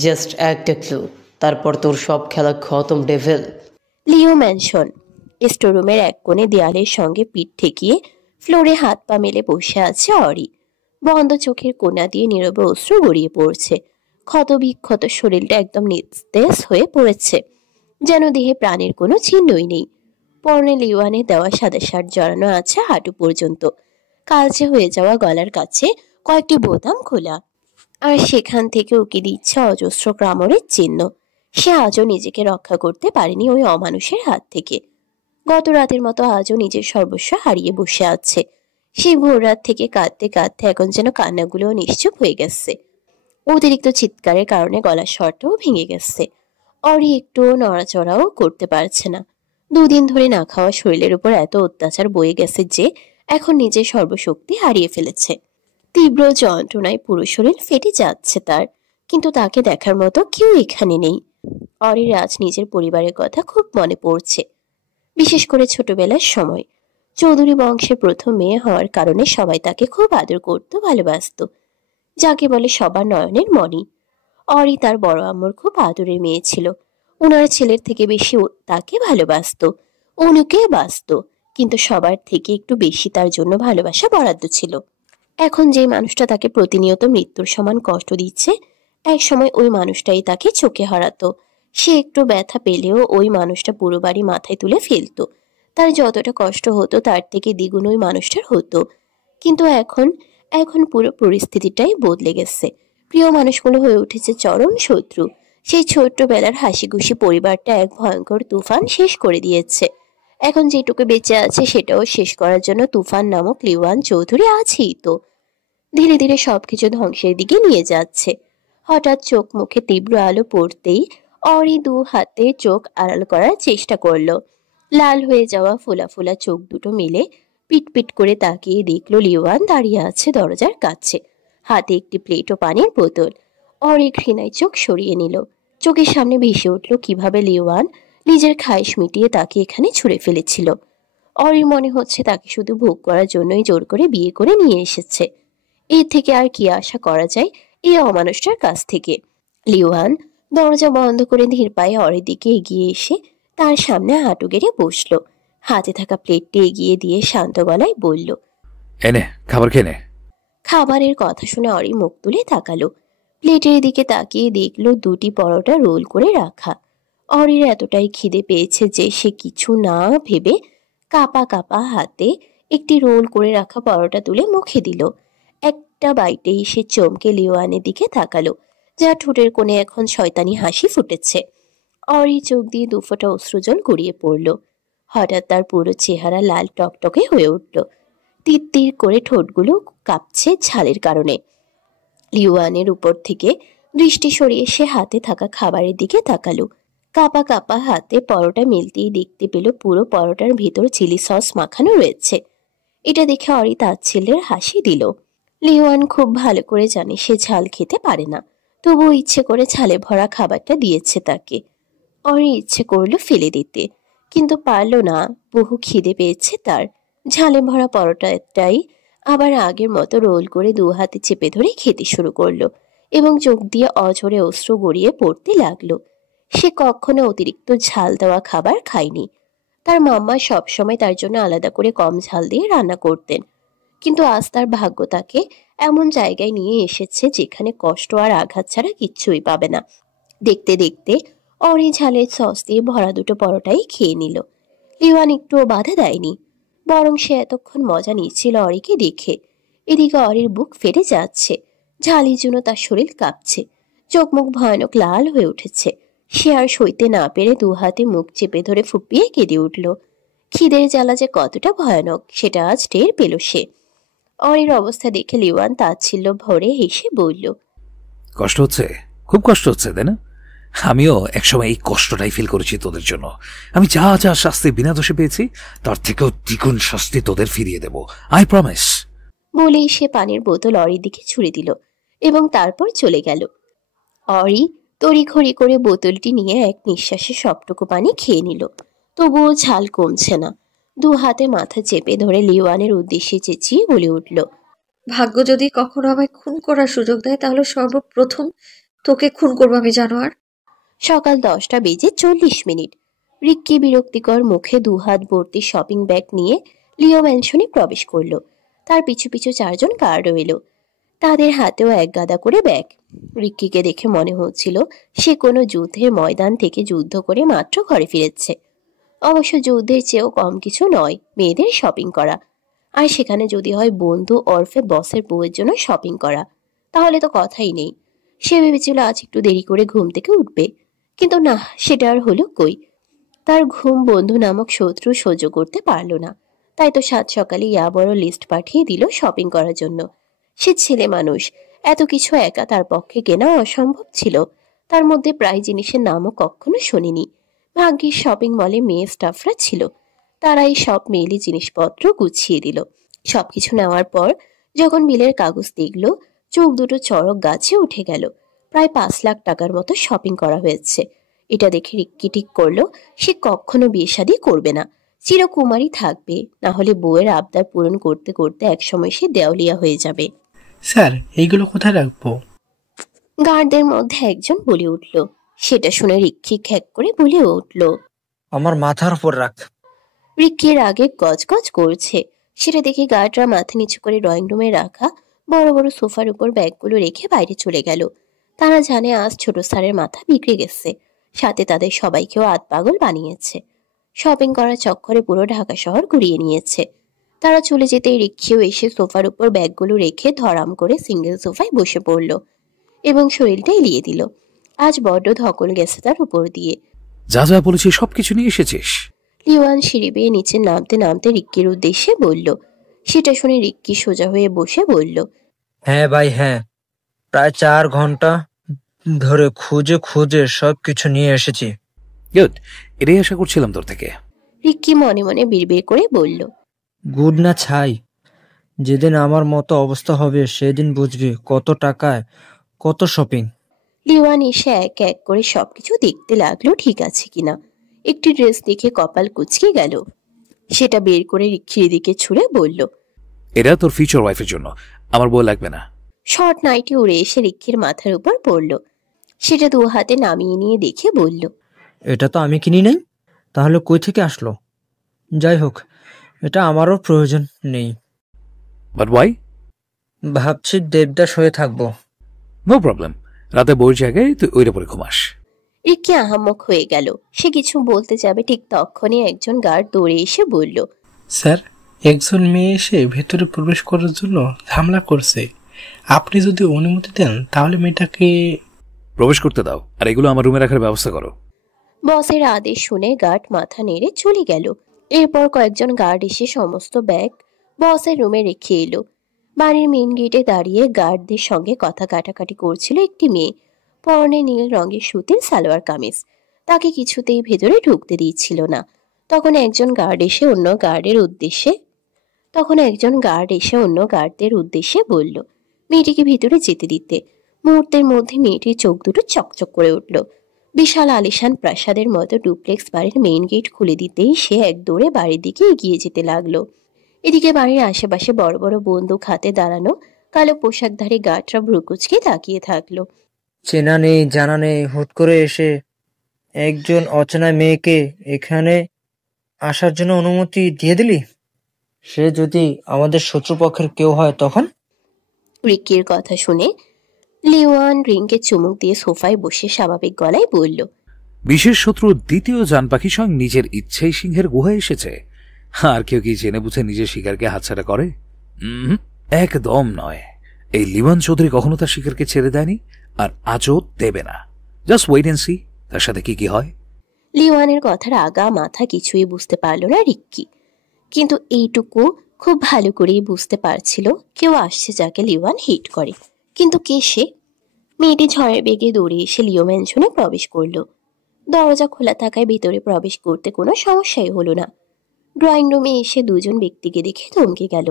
জাস্ট একটা ক্লু, তারপর তোর সব খেলা খতম ডেভিল। লিও ম্যানশন। স্টোররুমের এক কোণে দেয়ালের সঙ্গে পিঠ ঠেকিয়ে ফ্লোরে হাত পা মেলে বসে আছে অরি। বন্ধ চোখের কোণা দিয়ে নীরবে অশ্রু গড়িয়ে পড়ছে। ক্ষতবিক্ষত শরীরটা একদম নিস্তেজ হয়ে পড়েছে, যেন দেহে প্রাণের কোনো চিহ্নই নেই। পরনে লিওয়ানে দেওয়া সাদা শার্ট জড়ানো আছে হাঁটু পর্যন্ত, কালচে হয়ে যাওয়া গলার কাছে কয়েকটি বোতাম খোলা, আর সেখান থেকে উকি দিচ্ছে অজস্র কামড়ের চিহ্ন। সে আজও নিজেকে রক্ষা করতে পারেনি ওই অমানুষের হাত থেকে। গত রাতের মতো আজও নিজের সর্বস্ব হারিয়ে বসে আছে। সেই ভোর রাত থেকে কাঁদতে কাঁদতে এখন যেন কান্নাগুলোও নিশ্চুপ হয়ে গেছে। অতিরিক্ত চিৎকারের কারণে গলার স্বরটাও ভেঙে গেছে। অরি একটুও নড়াচড়াও করতে পারছে না। দুদিন ধরে না খাওয়া শরীরের উপর এত অত্যাচার বয়ে গেছে যে এখন নিজের সর্বশক্তি হারিয়ে ফেলেছে। তীব্র যন্ত্রণায় পুরো শরীর ফেটে যাচ্ছে তার, কিন্তু তাকে দেখার মতো কেউ এখানে নেই। অরির আজ নিজের পরিবারের কথা খুব মনে পড়ছে, বিশেষ করে ছোটবেলার সময়। চৌধুরী বংশের প্রথম মেয়ে হওয়ার কারণে সবাই তাকে খুব আদর করত, ভালোবাসত, যাকে বলে সবার নয়নের মণি। অরি তার বড় আম্মুর খুব আদরের মেয়ে ছিল। ওনার ছেলের থেকে বেশি তাকে ভালোবাসত, অনুকে বাসত, কিন্তু সবার থেকে একটু বেশি তার জন্য ভালোবাসা বরাদ্দ ছিল। এখন যে মানুষটা তাকে প্রতিনিয়ত মৃত্যুর সমান কষ্ট দিচ্ছে, এক সময় ওই মানুষটাই তাকে চোখে হারাতো। সে একটু ব্যথা পেলেও ওই মানুষটা পুরো বাড়ি মাথায় তুলে ফেলতো। তার যতটা কষ্ট হতো তার থেকে দ্বিগুণ ওই মানুষটার হতো। কিন্তু এখন এখন পুরো পরিস্থিতিটাই বদলে গেছে। প্রিয় মানুষগুলো হয়ে উঠেছে চরম শত্রু। সেই ছোট্টবেলার হাসি খুশি পরিবারটা এক ভয়ঙ্কর তুফান শেষ করে দিয়েছে। এখন যেটুকু বেঁচে আছে সেটাও শেষ করার জন্য তুফান নামক লিওয়ান চৌধুরী আছেই তো। ধীরে ধীরে সবকিছু ধ্বংসের দিকে নিয়ে যাচ্ছে। হঠাৎ চোখ মুখে তীব্র আলো পড়তেই অরি দু হাতে চোখ আড়াল করার চেষ্টা করলো। লাল হয়ে যাওয়া ফোলা ফোলা চোখ দুটো মিলে পিটপিট করে তাকিয়ে দেখলো লিওয়ান দাঁড়িয়ে আছে দরজার কাছে, হাতে একটি প্লেট ও পানির বোতল। অরি ঘৃণায় চোখ সরিয়ে নিল। চোখের সামনে ভেসে উঠল কিভাবে লিওয়ান নিজের খায়েশ মিটিয়ে তাকে এখানে ছুঁড়ে ফেলেছিল। অরির মনে হচ্ছে তাকে শুধু ভোগ করার জন্যই জোর করে বিয়ে করে নিয়ে এসেছে। এর থেকে আর কি আশা করা যায় এই অমানুষটার কাছ থেকে? লিওয়ান দরজা বন্ধ করে ধীর পায়ে অরির দিকে এগিয়ে এসে তার সামনে হাঁটু গেড়ে বসলো। হাতে থাকা প্লেটটি এগিয়ে দিয়ে শান্ত গলায় বলল, এনে খাবার খেয়ে নে। খাবারের কথা শুনে অরি মুখ তুলে তাকালো। প্লেটের দিকে তাকিয়ে দেখলো দুটি পরোটা রোল করে রাখা। অরির এতটাই খিদে পেয়েছে যে সে কিছু না ভেবে কাপা কাপা হাতে একটি রোল করে রাখা পরোটা তুলে মুখে দিল। একটা বাইটেই সে চমকে লিওয়ানের দিকে তাকালো, যা ঠোঁটের কোণে এখন শয়তানি হাসি ফুটেছে। অরি চোখ দিয়ে দুফোঁটা অশ্রুজল গড়িয়ে পড়ল। হঠাৎ তার পুরো চেহারা লাল টকটকে হয়ে উঠল। তিত্তির করে ঠোঁটগুলো কাঁপছে ঝালের কারণে। লিওয়ানের উপর থেকে দৃষ্টি সরিয়ে সে হাতে থাকা খাবারের দিকে তাকালো। কাপা কাপা হাতে পরোটা মিলতেই দেখতে পেল পুরো পরোটার ভিতর চিলি সস মাখানো রয়েছে। এটা দেখে অরি তাচ্ছিল্যের হাসি দিল। লিওয়ান খুব ভালো করে জানে সে ঝাল খেতে পারে না, তবুও ইচ্ছে করে ঝালে ভরা খাবারটা দিয়েছে তাকে। অরি ইচ্ছে করলো ফেলে দিতে, কিন্তু পারল না। বহু খিদে পেয়েছে তার। ঝালে ভরা পরোটাটাই আবার আগের মতো রোল করে দু হাতে চেপে ধরে খেতে শুরু করলো এবং চোখ দিয়ে অঝরে অশ্রু গড়িয়ে পড়তে লাগলো। সে কখনো অতিরিক্ত ঝাল দেওয়া খাবার খায়নি। তার মাম্মা সবসময় তার জন্য আলাদা করে কম ঝাল দিয়ে রান্না করতেন, কিন্তু আজ তার ভাগ্য তাকে এমন জায়গায় নিয়ে এসেছে যেখানে কষ্ট আর আঘাত ছাড়া কিচ্ছুই পাবে না। দেখতে দেখতে অরি ঝালের সস দিয়ে ভরা দুটো পরোটাই খেয়ে নিল। লিওয়ান একটুও বাধা দেয়নি, বরং সে এতক্ষণ মজা নিচ্ছিল অরিকে দেখে। এদিকে অরির বুক ফেটে যাচ্ছে, ঝালির জন্য তার শরীর কাঁপছে, চোখ মুখ ভয়ানক লাল হয়ে উঠেছে। সে আর সইতে না পেরে দু হাতে মুখ চেপে ধরে ফুপিয়ে কেঁদে উঠল। খিদের জ্বালা যে কতটা ভয়ানক সেটা আজ টের পেল সে। অরির অবস্থা দেখে লিওয়ান তাচ্ছিল্য ভরে হেসে বলল, কষ্ট হচ্ছে? খুব কষ্ট হচ্ছে তাই না? আমিও একসময় এই কষ্টটাই ফিল করেছি তোদের জন্য। আমি যা যা শাস্তি বিনা দোষে পেয়েছি তার থেকেও দ্বিগুণ শাস্তি তোদের ফিরিয়ে দেব, আই প্রমিস। বলেই সে পানির বোতল অরির দিকে ছুঁড়ে দিল এবং তারপর চলে গেল। অরি তড়িঘড়ি করে বোতলটি নিয়ে এক নিঃশ্বাসে সবটুকু পানি খেয়ে নিল, তবুও ঝাল কমছে না। দু হাতে মাথা চেপে ধরে লিওয়ানের উদ্দেশ্যে চেঁচিয়ে বলে উঠল, ভাগ্য যদি কখনো আমায় খুন করার সুযোগ দেয় তাহলে সর্বপ্রথম তোকে খুন করবো আমি, জানোয়ার। সকাল 10:40 রিক্কি বিরক্তিকর মুখে দু হাত ভর্তি শপিং ব্যাগ নিয়ে লিও ম্যানশনে প্রবেশ করলো। তার পিছু পিছু 4জন গার্ড এলো। তাদের হাতেও এক গাদা করে ব্যাগ। রিক্কিকে দেখে মনে হচ্ছিল সে কোনো যুদ্ধের ময়দান থেকে যুদ্ধ করে মাত্র ঘরে ফিরেছে। অবশ্য যুদ্ধের চেয়েও কম কিছু নয় মেয়েদের শপিং করা, আর সেখানে যদি হয় বন্ধু ওরফে বসের বউয়ের জন্য শপিং করা, তাহলে তো কথাই নেই। সে ভেবেছিল আজ একটু দেরি করে ঘুম থেকে উঠবে, কিন্তু না, সেটা আর হলো কই। তার ঘুম বন্ধু নামক শত্রু সহ্য করতে পারল না, তাই তো সাত সকালে বড় লিস্ট পাঠিয়ে দিল শপিং করার জন্য। সে ছেলে মানুষ, এত কিছু একা তার পক্ষে কেনা অসম্ভব ছিল। তার মধ্যে প্রায় জিনিসের নামও কখনো শোনেনি। ভাগ্যের শপিং মলে মেয়ে স্টাফরা ছিল, তারাই সব মেয়েলি জিনিসপত্র গুছিয়ে দিল। সবকিছু নেওয়ার পর যখন বিলের কাগজ দেখল, চোখ দুটো চড়ক গাছে উঠে গেল। প্রায় 5 লাখ টাকার মতো শপিং করা হয়েছে। এটা দেখে রিক্কি ঠিক করলো সে কখনো বিয়ে শাদী করবে না, চিরকুমারী থাকবে, না হলে বউয়ের আবদার পূরণ করতে করতে একসময় সে দেওলিয়া হয়ে যাবে। স্যার, এইগুলো কোথায় রাখবো? গার্ডদের মধ্যে একজন বলে উঠল। সেটা শুনে রিক্কি খ্যাক করে বলে উঠল, আমার মাথার উপর রাখ। রিক্কির আগে গজগজ করছে। সেটা দেখে গার্ডরা মাথা নিচু করে ড্রয়িং রুমে রাখা বড় বড় সোফার উপর ব্যাগগুলো রেখে বাইরে চলে গেল। তারা জানে আজ ছোট স্যারের মাথা বিগড়ে গেছে, সাথে তাদের সবাইকেও আধ পাগল বানিয়েছে। শপিং করার চক্করে পুরো ঢাকা শহর ঘুরিয়ে নিয়েছে। তারা চলে যেতেই রিক্কিও এসে সোফার উপর ব্যাগগুলো রেখে ধরাম করে সিঙ্গেল সোফায় বসে পড়ল এবং শরীরটা এলিয়ে দিল। আজ বড্ড ধকল গেছে তার উপর দিয়ে। যা যা বলেছি সবকিছু নিয়ে এসেছিস? লিওয়ান সিঁড়ি বেয়ে নিচে নামতে নামতে রিক্কির উদ্দেশ্যে বলল। সেটা শুনে রিক্কি সোজা হয়ে বসে বলল, হ্যাঁ ভাই, হ্যাঁ, প্রায় 4 ঘন্টা ধরে খুঁজে খুঁজে সবকিছু নিয়ে এসেছি। গুড, এটাই আশা করছিলাম তোর থেকে। রিক্কি মনে মনে বিড়বিড় করে বলল, গুড না ছাই, যেদিন আমার মতো অবস্থা হবে সেদিন বুঝবি কত টাকায় কত শপিং। লিওয়ান এসে এক এক করে সবকিছু দেখতে লাগলো ঠিক আছে কিনা। একটি ড্রেস দেখে কপাল কুঁচকে গেল। সেটা বের করে রিক্কির দিকে ছুঁড়ে বলল, এটা তোর ফিউচার ওয়াইফের জন্য, আমার বই লাগবে না। শর্ট নাইটি উড়ে এসে রিক্কির মাথার উপর পড়ল। সেটা 2 হাতে নামিয়ে নিয়ে দেখে বলল, এটা তো আমি কিনি নাই, তাহলে কই থেকে আসলো? যাই হোক, এটা আমারও প্রয়োজন নেই। But why? ভাবছি দেবদাস হয়ে থাকবো। নো প্রবলেম, রাতে বউর জায়গায় তুই ওইটা পরে ঘুমাস। রিক্কি আহাম্মক হয়ে গেল। সে কিছু বলতে যাবে, ঠিক তখনই একজন গার্ড দৌড়ে এসে বলল, স্যার, একজন মেয়ে এসে ভেতরে প্রবেশ করার জন্য হামলা করছে। আপনি যদি অনুমতি দেন তাহলে মেয়েটাকে প্রবেশ করতে দাও, আর এগুলো আমার রুমে রাখার ব্যবস্থা করো। বসের আদেশ শুনে গার্ড মাথা নেড়ে চলে গেল। এরপর কয়েকজন গার্ড এসে সমস্ত ব্যাগ বসের রুমে রেখে এলো। বাড়ির মেন গেটে দাঁড়িয়ে গার্ডদের সঙ্গে কথা কাটাকাটি করছিল একটি মেয়ে, পরনে নীল রঙের সুতির সালোয়ার কামিজ। তাকে কিছুতেই ভেতরে ঢুকতে দিচ্ছিল না। তখন একজন গার্ড এসে অন্য গার্ডদের উদ্দেশ্যে বলল মেয়েটিকে ভিতরে যেতে দিতে। মুহূর্তের মধ্যে মেয়েটির চোখ দুটো চকচক করে উঠল। বিশাল আলিশান প্রাসাদের মতো ডুপ্লেক্স বাড়ির মেইন গেট খুলে দিতেই সে এক দৌড়ে বাড়ির দিকে এগিয়ে যেতে লাগলো। এদিকে বাড়ির আশেপাশে বড় বড় বন্দুক হাতে দাঁড়ানো কালো পোশাকধারী গার্ডরা ভ্রুকুচকে তাকিয়ে থাকলো। চেনা নেই জানা নেই, হুট করে এসে একজন অচেনা মেয়েকে এখানে আসার জন্য অনুমতি দিয়ে দিলি। সে যদি আমাদের শত্রুপক্ষের কেউ হয় তখন? রিক্কির কথা শুনে লিওয়ান রিংকে চুমুক দিয়ে সোফায় বসে স্বাভাবিক গলায় বলল, বিশেষ শত্রু দ্বিতীয় জান পাখি স্বয়ং নিজের ইচ্ছেই সিংহের গুহায় এসেছে। আর কেউ কি জেনে বুঝে নিজের শিকারকে হাতছাড়া করে? একদম নয়। এই লিওয়ান চৌধুরী কখনো তার শিকারকে ছেড়ে দেয়নি, আর আজও দেবে না। জাস্ট ওয়েট এন্ড সি তার সাথে কি কি হয়। লিওয়ানের কথার আগা মাথা কিছুই বুঝতে পারল না রিক্কি, কিন্তু এইটুকু খুব ভালো করেই বুঝতে পারছিল কেউ আসছে যাকে লিওয়ান হিট করে। কিন্তু কে সে? মেয়েটি ঝড়ের বেগে দৌড়ে এসে লিও ম্যানশনে প্রবেশ করলো। দরজা খোলা থাকায় ভেতরে প্রবেশ করতে কোনো সমস্যাই হলো না। ড্রয়িং রুমে এসে দুজন ব্যক্তিকে দেখে থমকে গেল।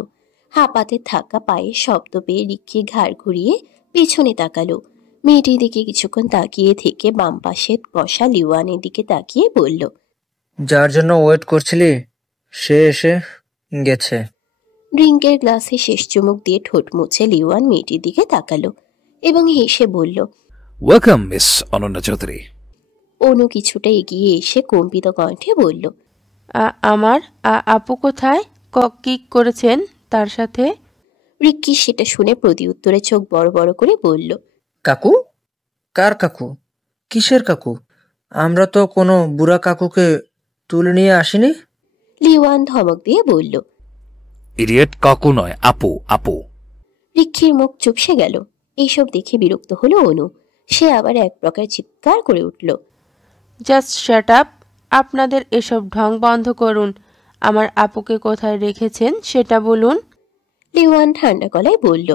হাঁপাতে থাকা পায়ের শব্দ পেয়ে রিক্কি ঘাড় ঘুরিয়ে পেছনে তাকালো। মেয়েটির দিকে কিছুক্ষণ তাকিয়ে থেকে বাম পাশে বসা লিওয়ানের দিকে তাকিয়ে বলল, যার জন্য ওয়েট করছিলি সে এসে গেছে। ড্রিঙ্কের গ্লাসে শেষ চুমুক দিয়ে ঠোঁট মুছে লিওয়ান মেয়েটির দিকে তাকালো এবং হেসে বলল, ওয়েলকাম মিস অনন্যা চৌধুরী। অনু কিছুটা এগিয়ে এসে কম্পিত কণ্ঠে বলল, আমার আপু কোথায়? কি করেছেন তার সাথে? রিক্কি সেটা শুনে প্রতি উত্তরে চোখ বড় বড় করে বলল, কাকু? কার কাকু? কিসের কাকু? আমরা তো কোনো বুড়া কাকুকে তুলে নিয়ে আসিনি। লিওয়ান ধমক দিয়ে বলল। ইডিয়েট, কাকু নয়, আপু আপু। রিক্কির মুখ চুপসে গেল। এইসব দেখে বিরক্ত হলো অনু। সে আবার এক প্রকার চিৎকার করে উঠল, জাস্ট শাট আপ। আপনাদের এসব ঢং বন্ধ করুন। আমার আপুকে কোথায় রেখেছেন সেটা বলুন। লিওয়ান ঠান্ডা গলায় বলল,